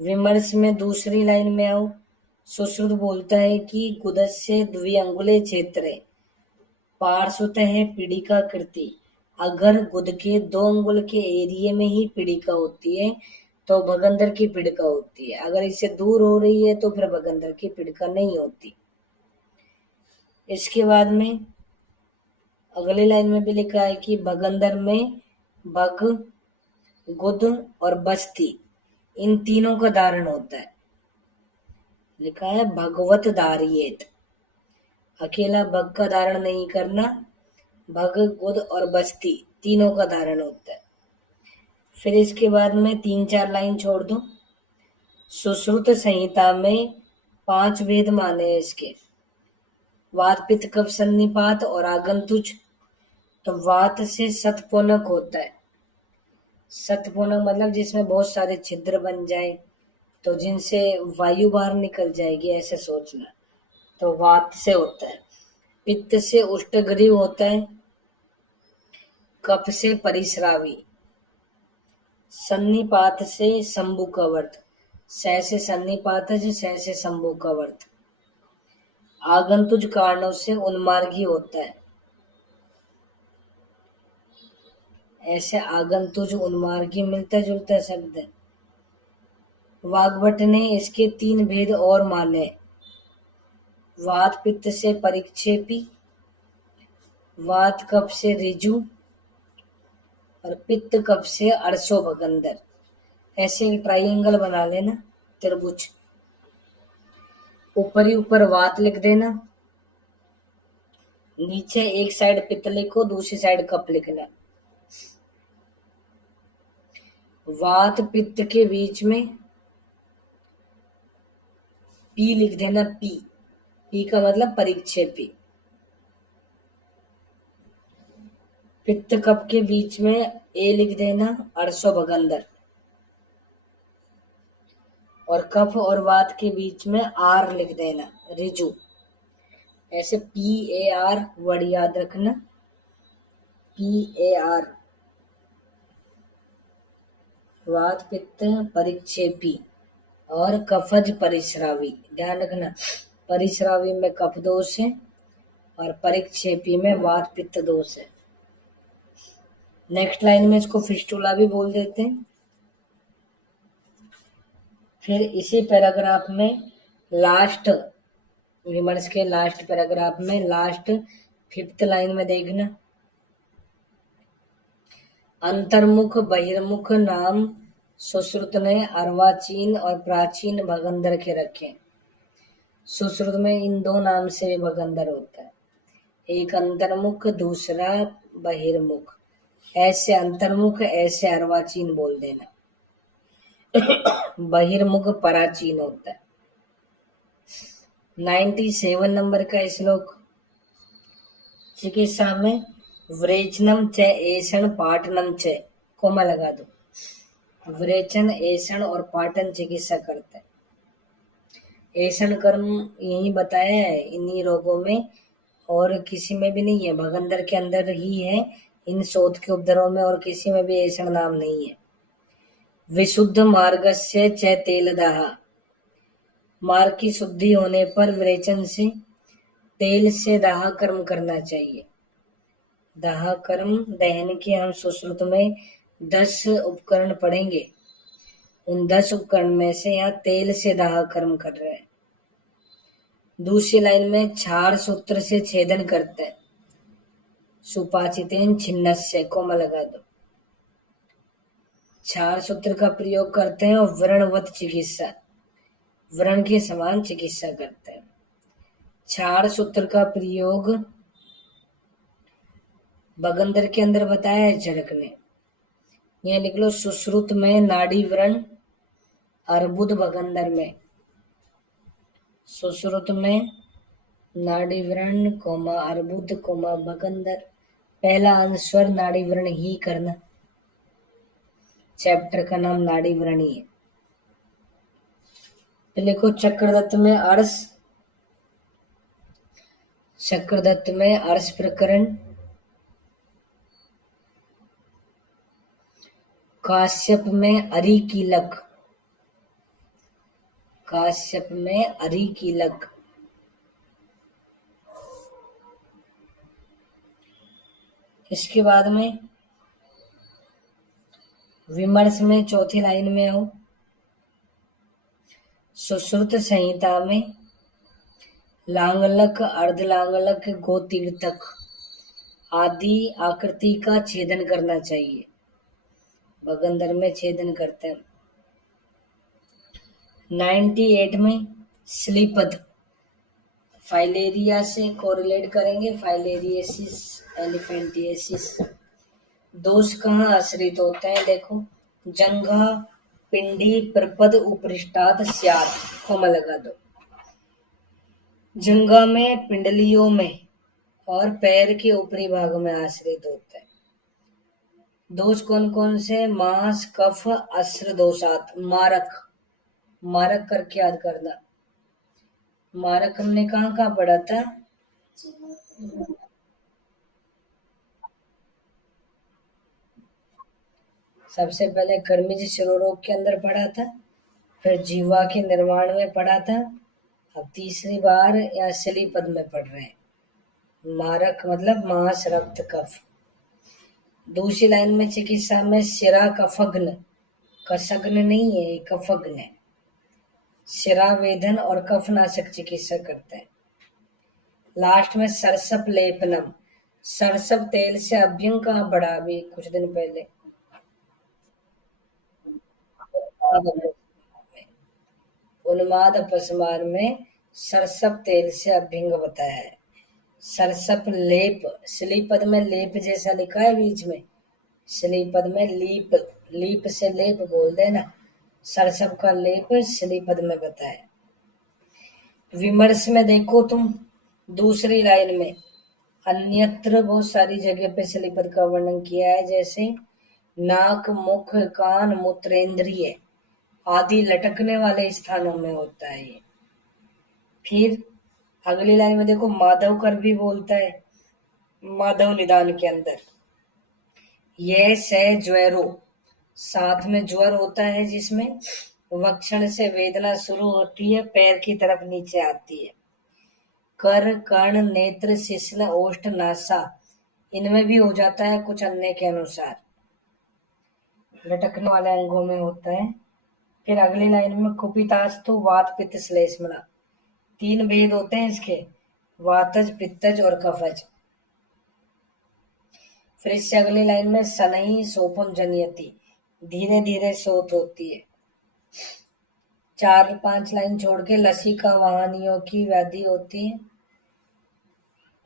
विमर्श में दूसरी लाइन में आओ। सुश्रुत बोलता है कि गुदस्य द्विअंगुले क्षेत्रे पार्श्वतः पीड़िका कृति, अगर गुद के 2 अंगुल के एरिए में ही पीड़िका होती है तो भगंदर की पीड़िका होती है। अगर इससे दूर हो रही है तो फिर भगंदर की पीड़िका नहीं होती। इसके बाद में अगली लाइन में भी लिखा है कि भगंदर में भग, गुद और बस्ती, इन तीनों का धारण होता है। लिखा है भगवत धारियेत, अकेला भग का धारण नहीं करना, भग, गुद और बस्ती तीनों का धारण होता है। फिर इसके बाद में 3-4 लाइन छोड़ दो। सुश्रुत संहिता में 5 भेद माने इसके, वात पित्त कफ सन्निपात और आगंतुज। तो वात से सतपोनक होता है। सतपोनक मतलब जिसमें बहुत सारे छिद्र बन जाए, तो जिनसे वायु बाहर निकल जाएगी, ऐसे सोचना। तो वात से होता है। पित्त से उष्टग्रीव होता है। कफ से परिस्रावी, सन्निपात से शंभु कवर्त, सह से सन्निपातज, सह से शंभु कवर्त। आगंतुज कारणों से उन्मार्गी होता है। ऐसे आगंतुज उन्मार्गी मिलता जुलता शब्द है। वाग्भट ने इसके 3 भेद और माने। वात पित्त से परिक्षेपी, वात कफ से ऋजु और पित्त कफ से अरसो भगंदर। ऐसे एक ट्राइंगल बना लेना, त्रिभुज। ऊपरी ऊपर वात लिख देना, नीचे एक साइड पित्त लिखो, दूसरी साइड कफ लिखना। वात पित्त के बीच में पी लिख देना, पी। पी का मतलब परिक्षेपी। पित्त कफ के बीच में ए लिख देना, अरसो भगंदर। और कफ और वात के बीच में आर लिख देना, ऋजु। ऐसे PAR वर्ड याद रखना, PAR। वात पित्त परिक्षेपी और कफज परिस्रावी, ध्यान रखना। परिस्रावी में कफ दोष है और परिक्षेपी में वात पित्त दोष है। नेक्स्ट लाइन में इसको फिस्टुला भी बोल देते हैं। फिर इसी पैराग्राफ में लास्ट, विमर्श के लास्ट पैराग्राफ में लास्ट 5th लाइन में देखना, अंतर्मुख बहिर्मुख नाम सुश्रुत ने अर्वाचीन और प्राचीन भगंदर के रखे। सुश्रुत में इन 2 नाम से भी भगंदर होता है, एक अंतर्मुख दूसरा बहिर्मुख। ऐसे अंतर्मुख, ऐसे अर्वाचीन बोल देना। बहिर्मुख पराचीन होता है। 97 नंबर का श्लोक। चिकित्सा में व्रेचनम च एषण पाटनम च, कोमा लगा दो। व्रेचन, एषण और पाटन चिकित्सा करता है। एषण कर्म यही बताया है इन्हीं रोगों में, और किसी में भी नहीं है। भगंदर के अंदर ही है, इन शोध के उपद्रव में और किसी में भी एषण नाम नहीं है। विशुद्ध मार्गस्य च तेलदाह, मार्ग की शुद्धि होने पर विरेचन से, तेल से दाह कर्म करना चाहिए। दाह कर्म, दहन के हम सुश्रुत में 10 उपकरण पढ़ेंगे। उन 10 उपकरण में से यहाँ तेल से दाह कर्म कर रहे हैं। दूसरी लाइन में क्षार सूत्र से छेदन करते हैं। सुपाचितेन छिन्नस्य, कोमा लगा दो। क्षार सूत्र का प्रयोग करते हैं और व्रणवत चिकित्सा, व्रण के समान चिकित्सा करते हैं। क्षार सूत्र का प्रयोग बगंदर के अंदर बताया है चरक ने। यह लिख लो, सुश्रुत में नाड़ी व्रण, अर्बुद बगंदर में। सुश्रुत में नाड़ी व्रण कोमा अर्बुद कोमा बगंदर, पहला अनुस्वर नाड़ी व्रण ही करना। चैप्टर का नाम नाड़ी व्रण ही है। फिर लिखो चक्रदत्त में अर्स, चक्रदत्त में अर्स प्रकरण, काश्यप में अरी कीलक, काश्यप में अरी कीलक। इसके बाद में विमर्श में चौथी लाइन में हो, सुश्रुत संहिता में लांगलक, अर्धलांगलक, गोतीर्थक आदि आकृति का छेदन करना चाहिए। बगंदर में छेदन करते हैं। 98 में स्लीपद, फाइलेरिया से कोरिलेट करेंगे, फाइलेरियसिस, एलिफेंटिएसिस। दोष कहाँ आश्रित होते हैं देखो, जंघा, पिंडी, प्रपद, उपरिष्टात, स्यात, कोमा लगा दो। जंघा में, पिंडलियों में और पैर के ऊपरी भाग में आश्रित होते हैं। दोष कौन कौन से, मांस, कफ, अस्र दोषात, मारक, मारक करके याद करना। मारक हमने कहाँ कहाँ पढ़ा था, सबसे पहले कर्मिज शिरोरोग के अंदर पढ़ा था, फिर जीवा के निर्माण में पढ़ा था, अब तीसरी बार या शली पद में पढ़ रहे हैं। मारक मतलब मांस, रक्त, कफ। दूसरी लाइन में चिकित्सा में शिरा कफग्न, कसग्न नहीं है, कफग्न है। शिरा वेदन और कफनाशक चिकित्सा करते हैं। लास्ट में सरसप लेपनम, सरसप तेल से अभ्यंग कहाँ पड़ा अभी कुछ दिन पहले, उन्माद अपस्मार में सरसप तेल से अभ्यंग बताया है। सरसप लेप, श्लीपद में लेप जैसा लिखा है बीच में, श्लीपद में लीप, लीप से लेप बोल देना, सरसप का लेप श्लीपद में बताया। विमर्श में देखो तुम, दूसरी लाइन में अन्यत्र बहुत सारी जगह पे श्लीपद का वर्णन किया है, जैसे नाक, मुख, कान, मूत्रेंद्रिय आदि लटकने वाले स्थानों में होता है ये। फिर अगली लाइन में देखो, माधव कर भी बोलता है, माधव निदान के अंदर यह से ज्वरो, साथ में ज्वर होता है जिसमें वक्षण से वेदना शुरू होती है, पैर की तरफ नीचे आती है। कर, कर्ण, नेत्र, शिश्न, ओष्ठ, नासा इनमें भी हो जाता है कुछ अन्य के अनुसार, लटकने वाले अंगों में होता है। फिर अगली लाइन में कुपितास्तु वात पित्त श्लेष्मणा, 3 भेद होते हैं इसके, वातज, पित्तज और कफज। फिर इससे अगली लाइन में सनई सोपम जनयति, धीरे धीरे सोत होती है। 4-5 लाइन छोड़ के लसिका वाहनियों की व्याधि होती है।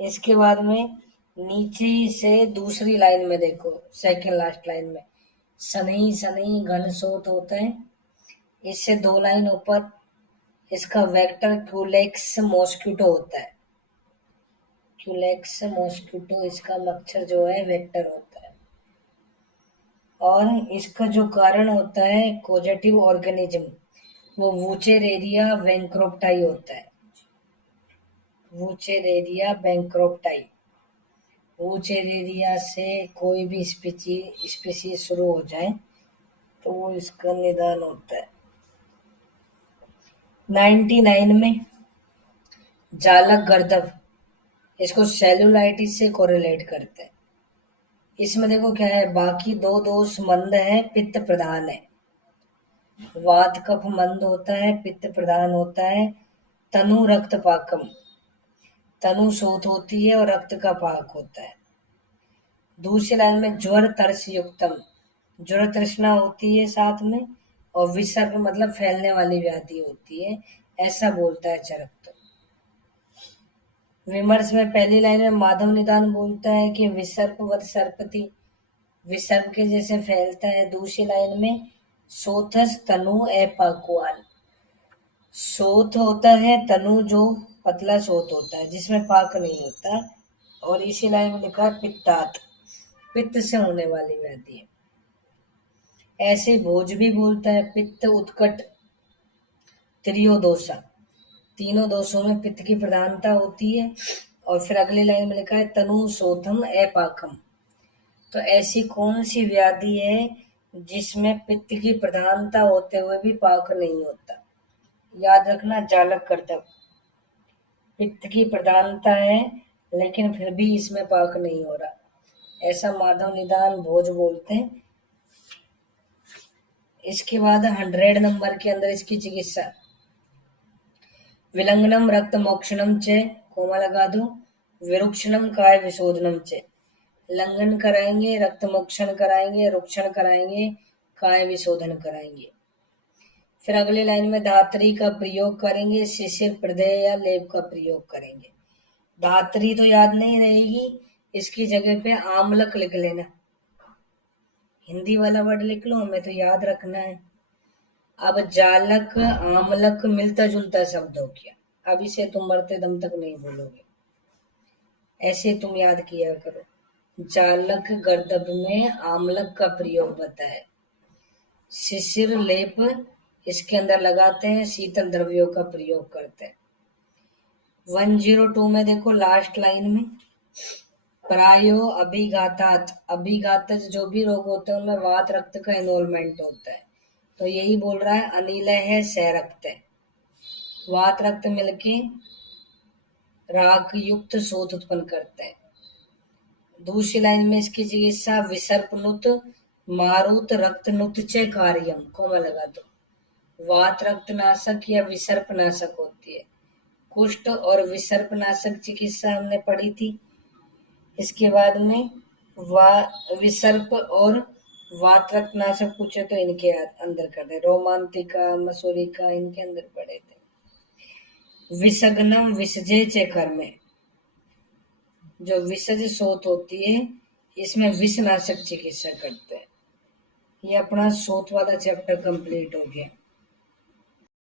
इसके बाद में नीचे से दूसरी लाइन में देखो, सेकंड लास्ट लाइन में सनई सनई घन सोत होता है। इससे 2 लाइन ऊपर इसका वेक्टर क्यूलेक्स मॉस्किटो होता है, क्यूलेक्स मॉस्किटो इसका मच्छर जो है वेक्टर होता है। और इसका जो कारण होता है कोजेटिव ऑर्गेनिज्म, वो वूचेरेरिया बैंक्रोप्टाई होता है, वूचेरेरिया बैंक्रोप्टाई। वूचेरेरिया से कोई भी स्पीशीज शुरू हो जाए तो वो इसका निदान होता है। 99 में जालक गर्दभ, इसको सेलुलाइटिस से कोरिलेट करते हैं। इसमें देखो क्या है, बाकी 2 दोष मंद है, पित्त प्रधान है। वात कफ मंद होता है, पित्त प्रधान होता है। तनु रक्त पाकम, तनु शोथ होती है और रक्त का पाक होता है। दूसरी लाइन में ज्वर तरस युक्तम, ज्वर तृष्णा होती है साथ में, और विसर्प मतलब फैलने वाली व्याधि होती है, ऐसा बोलता है चरक। तो विमर्श में पहली लाइन में माधव निदान बोलता है कि विसर्पवत सर्पति, विसर्प के जैसे फैलता है। दूसरी लाइन में सोथस तनु अपाकुआन, सोथ होता है तनु, जो पतला सोथ होता है जिसमें पाक नहीं होता। और इसी लाइन में लिखा है पित्तात, पित्त से होने वाली व्याधि है। ऐसे भोज भी बोलता है पित्त उत्कट त्रियोदोषा, तीनों दोषों में पित्त की प्रधानता होती है। और फिर अगली लाइन में लिखा है तनु सोथम अपाकम, तो ऐसी कौन सी व्याधि है जिसमें पित्त की प्रधानता होते हुए भी पाक नहीं होता? याद रखना, जालक कर्तव्य, पित्त की प्रधानता है लेकिन फिर भी इसमें पाक नहीं हो रहा, ऐसा माधव निदान भोज बोलते हैं। इसके बाद 100 नंबर के अंदर इसकी चिकित्सा, विलंगनम रक्त मोक्षणम च, कोमा लगा दो, विरुक्षणम काय विशोधनम च, लंघन कराएंगे, रक्त मोक्षण कराएंगे, रुक्षण कराएंगे, काय विशोधन कराएंगे। फिर अगली लाइन में धात्री का प्रयोग करेंगे, शिशिर प्रदय या लेप का प्रयोग करेंगे। धात्री तो याद नहीं रहेगी, इसकी जगह पे आमलक लिख लेना, हिंदी वाला वर्ड लिख लो, हमें तो याद रखना है। अब जालक आमलक मिलता जुलता शब्द हो गया, अब इसे तुम मरते दम तक नहीं बोलोगे, ऐसे तुम याद किया करो। जालक गर्दभ में आमलक का प्रयोग बताए, शिशिर लेप इसके अंदर लगाते हैं, शीतल द्रव्यों का प्रयोग करते हैं। 102 में देखो लास्ट लाइन में, प्रायो अभिघातात, अभिघातज जो भी रोग होते हैं उनमें वात रक्त का इन्वॉल्वमेंट होता है, तो यही बोल रहा है अनिल है सैरक्त है, वात रक्त मिलके राग युक्त शोथ उत्पन्न करते हैं। दूसरी लाइन में इसकी चिकित्सा विसर्पनुत मारुत रक्तनुत च कार्यम, कोमा लगा दो, वात रक्तनाशक या विसर्पनाशक होती है। कुष्ठ और विसर्पनाशक चिकित्सा हमने पढ़ी थी। इसके बाद में विसर्प और वात रक्तनाशक पूछे तो इनके अंदर कर दे, रोमांतिका मसूरिका इनके अंदर पढ़े थे। विसगनम विसजे च कर्मे, जो विसज सोत होती है इसमें विषनाशक चिकित्सा करते हैं। ये अपना सोत वाला चैप्टर कंप्लीट हो गया।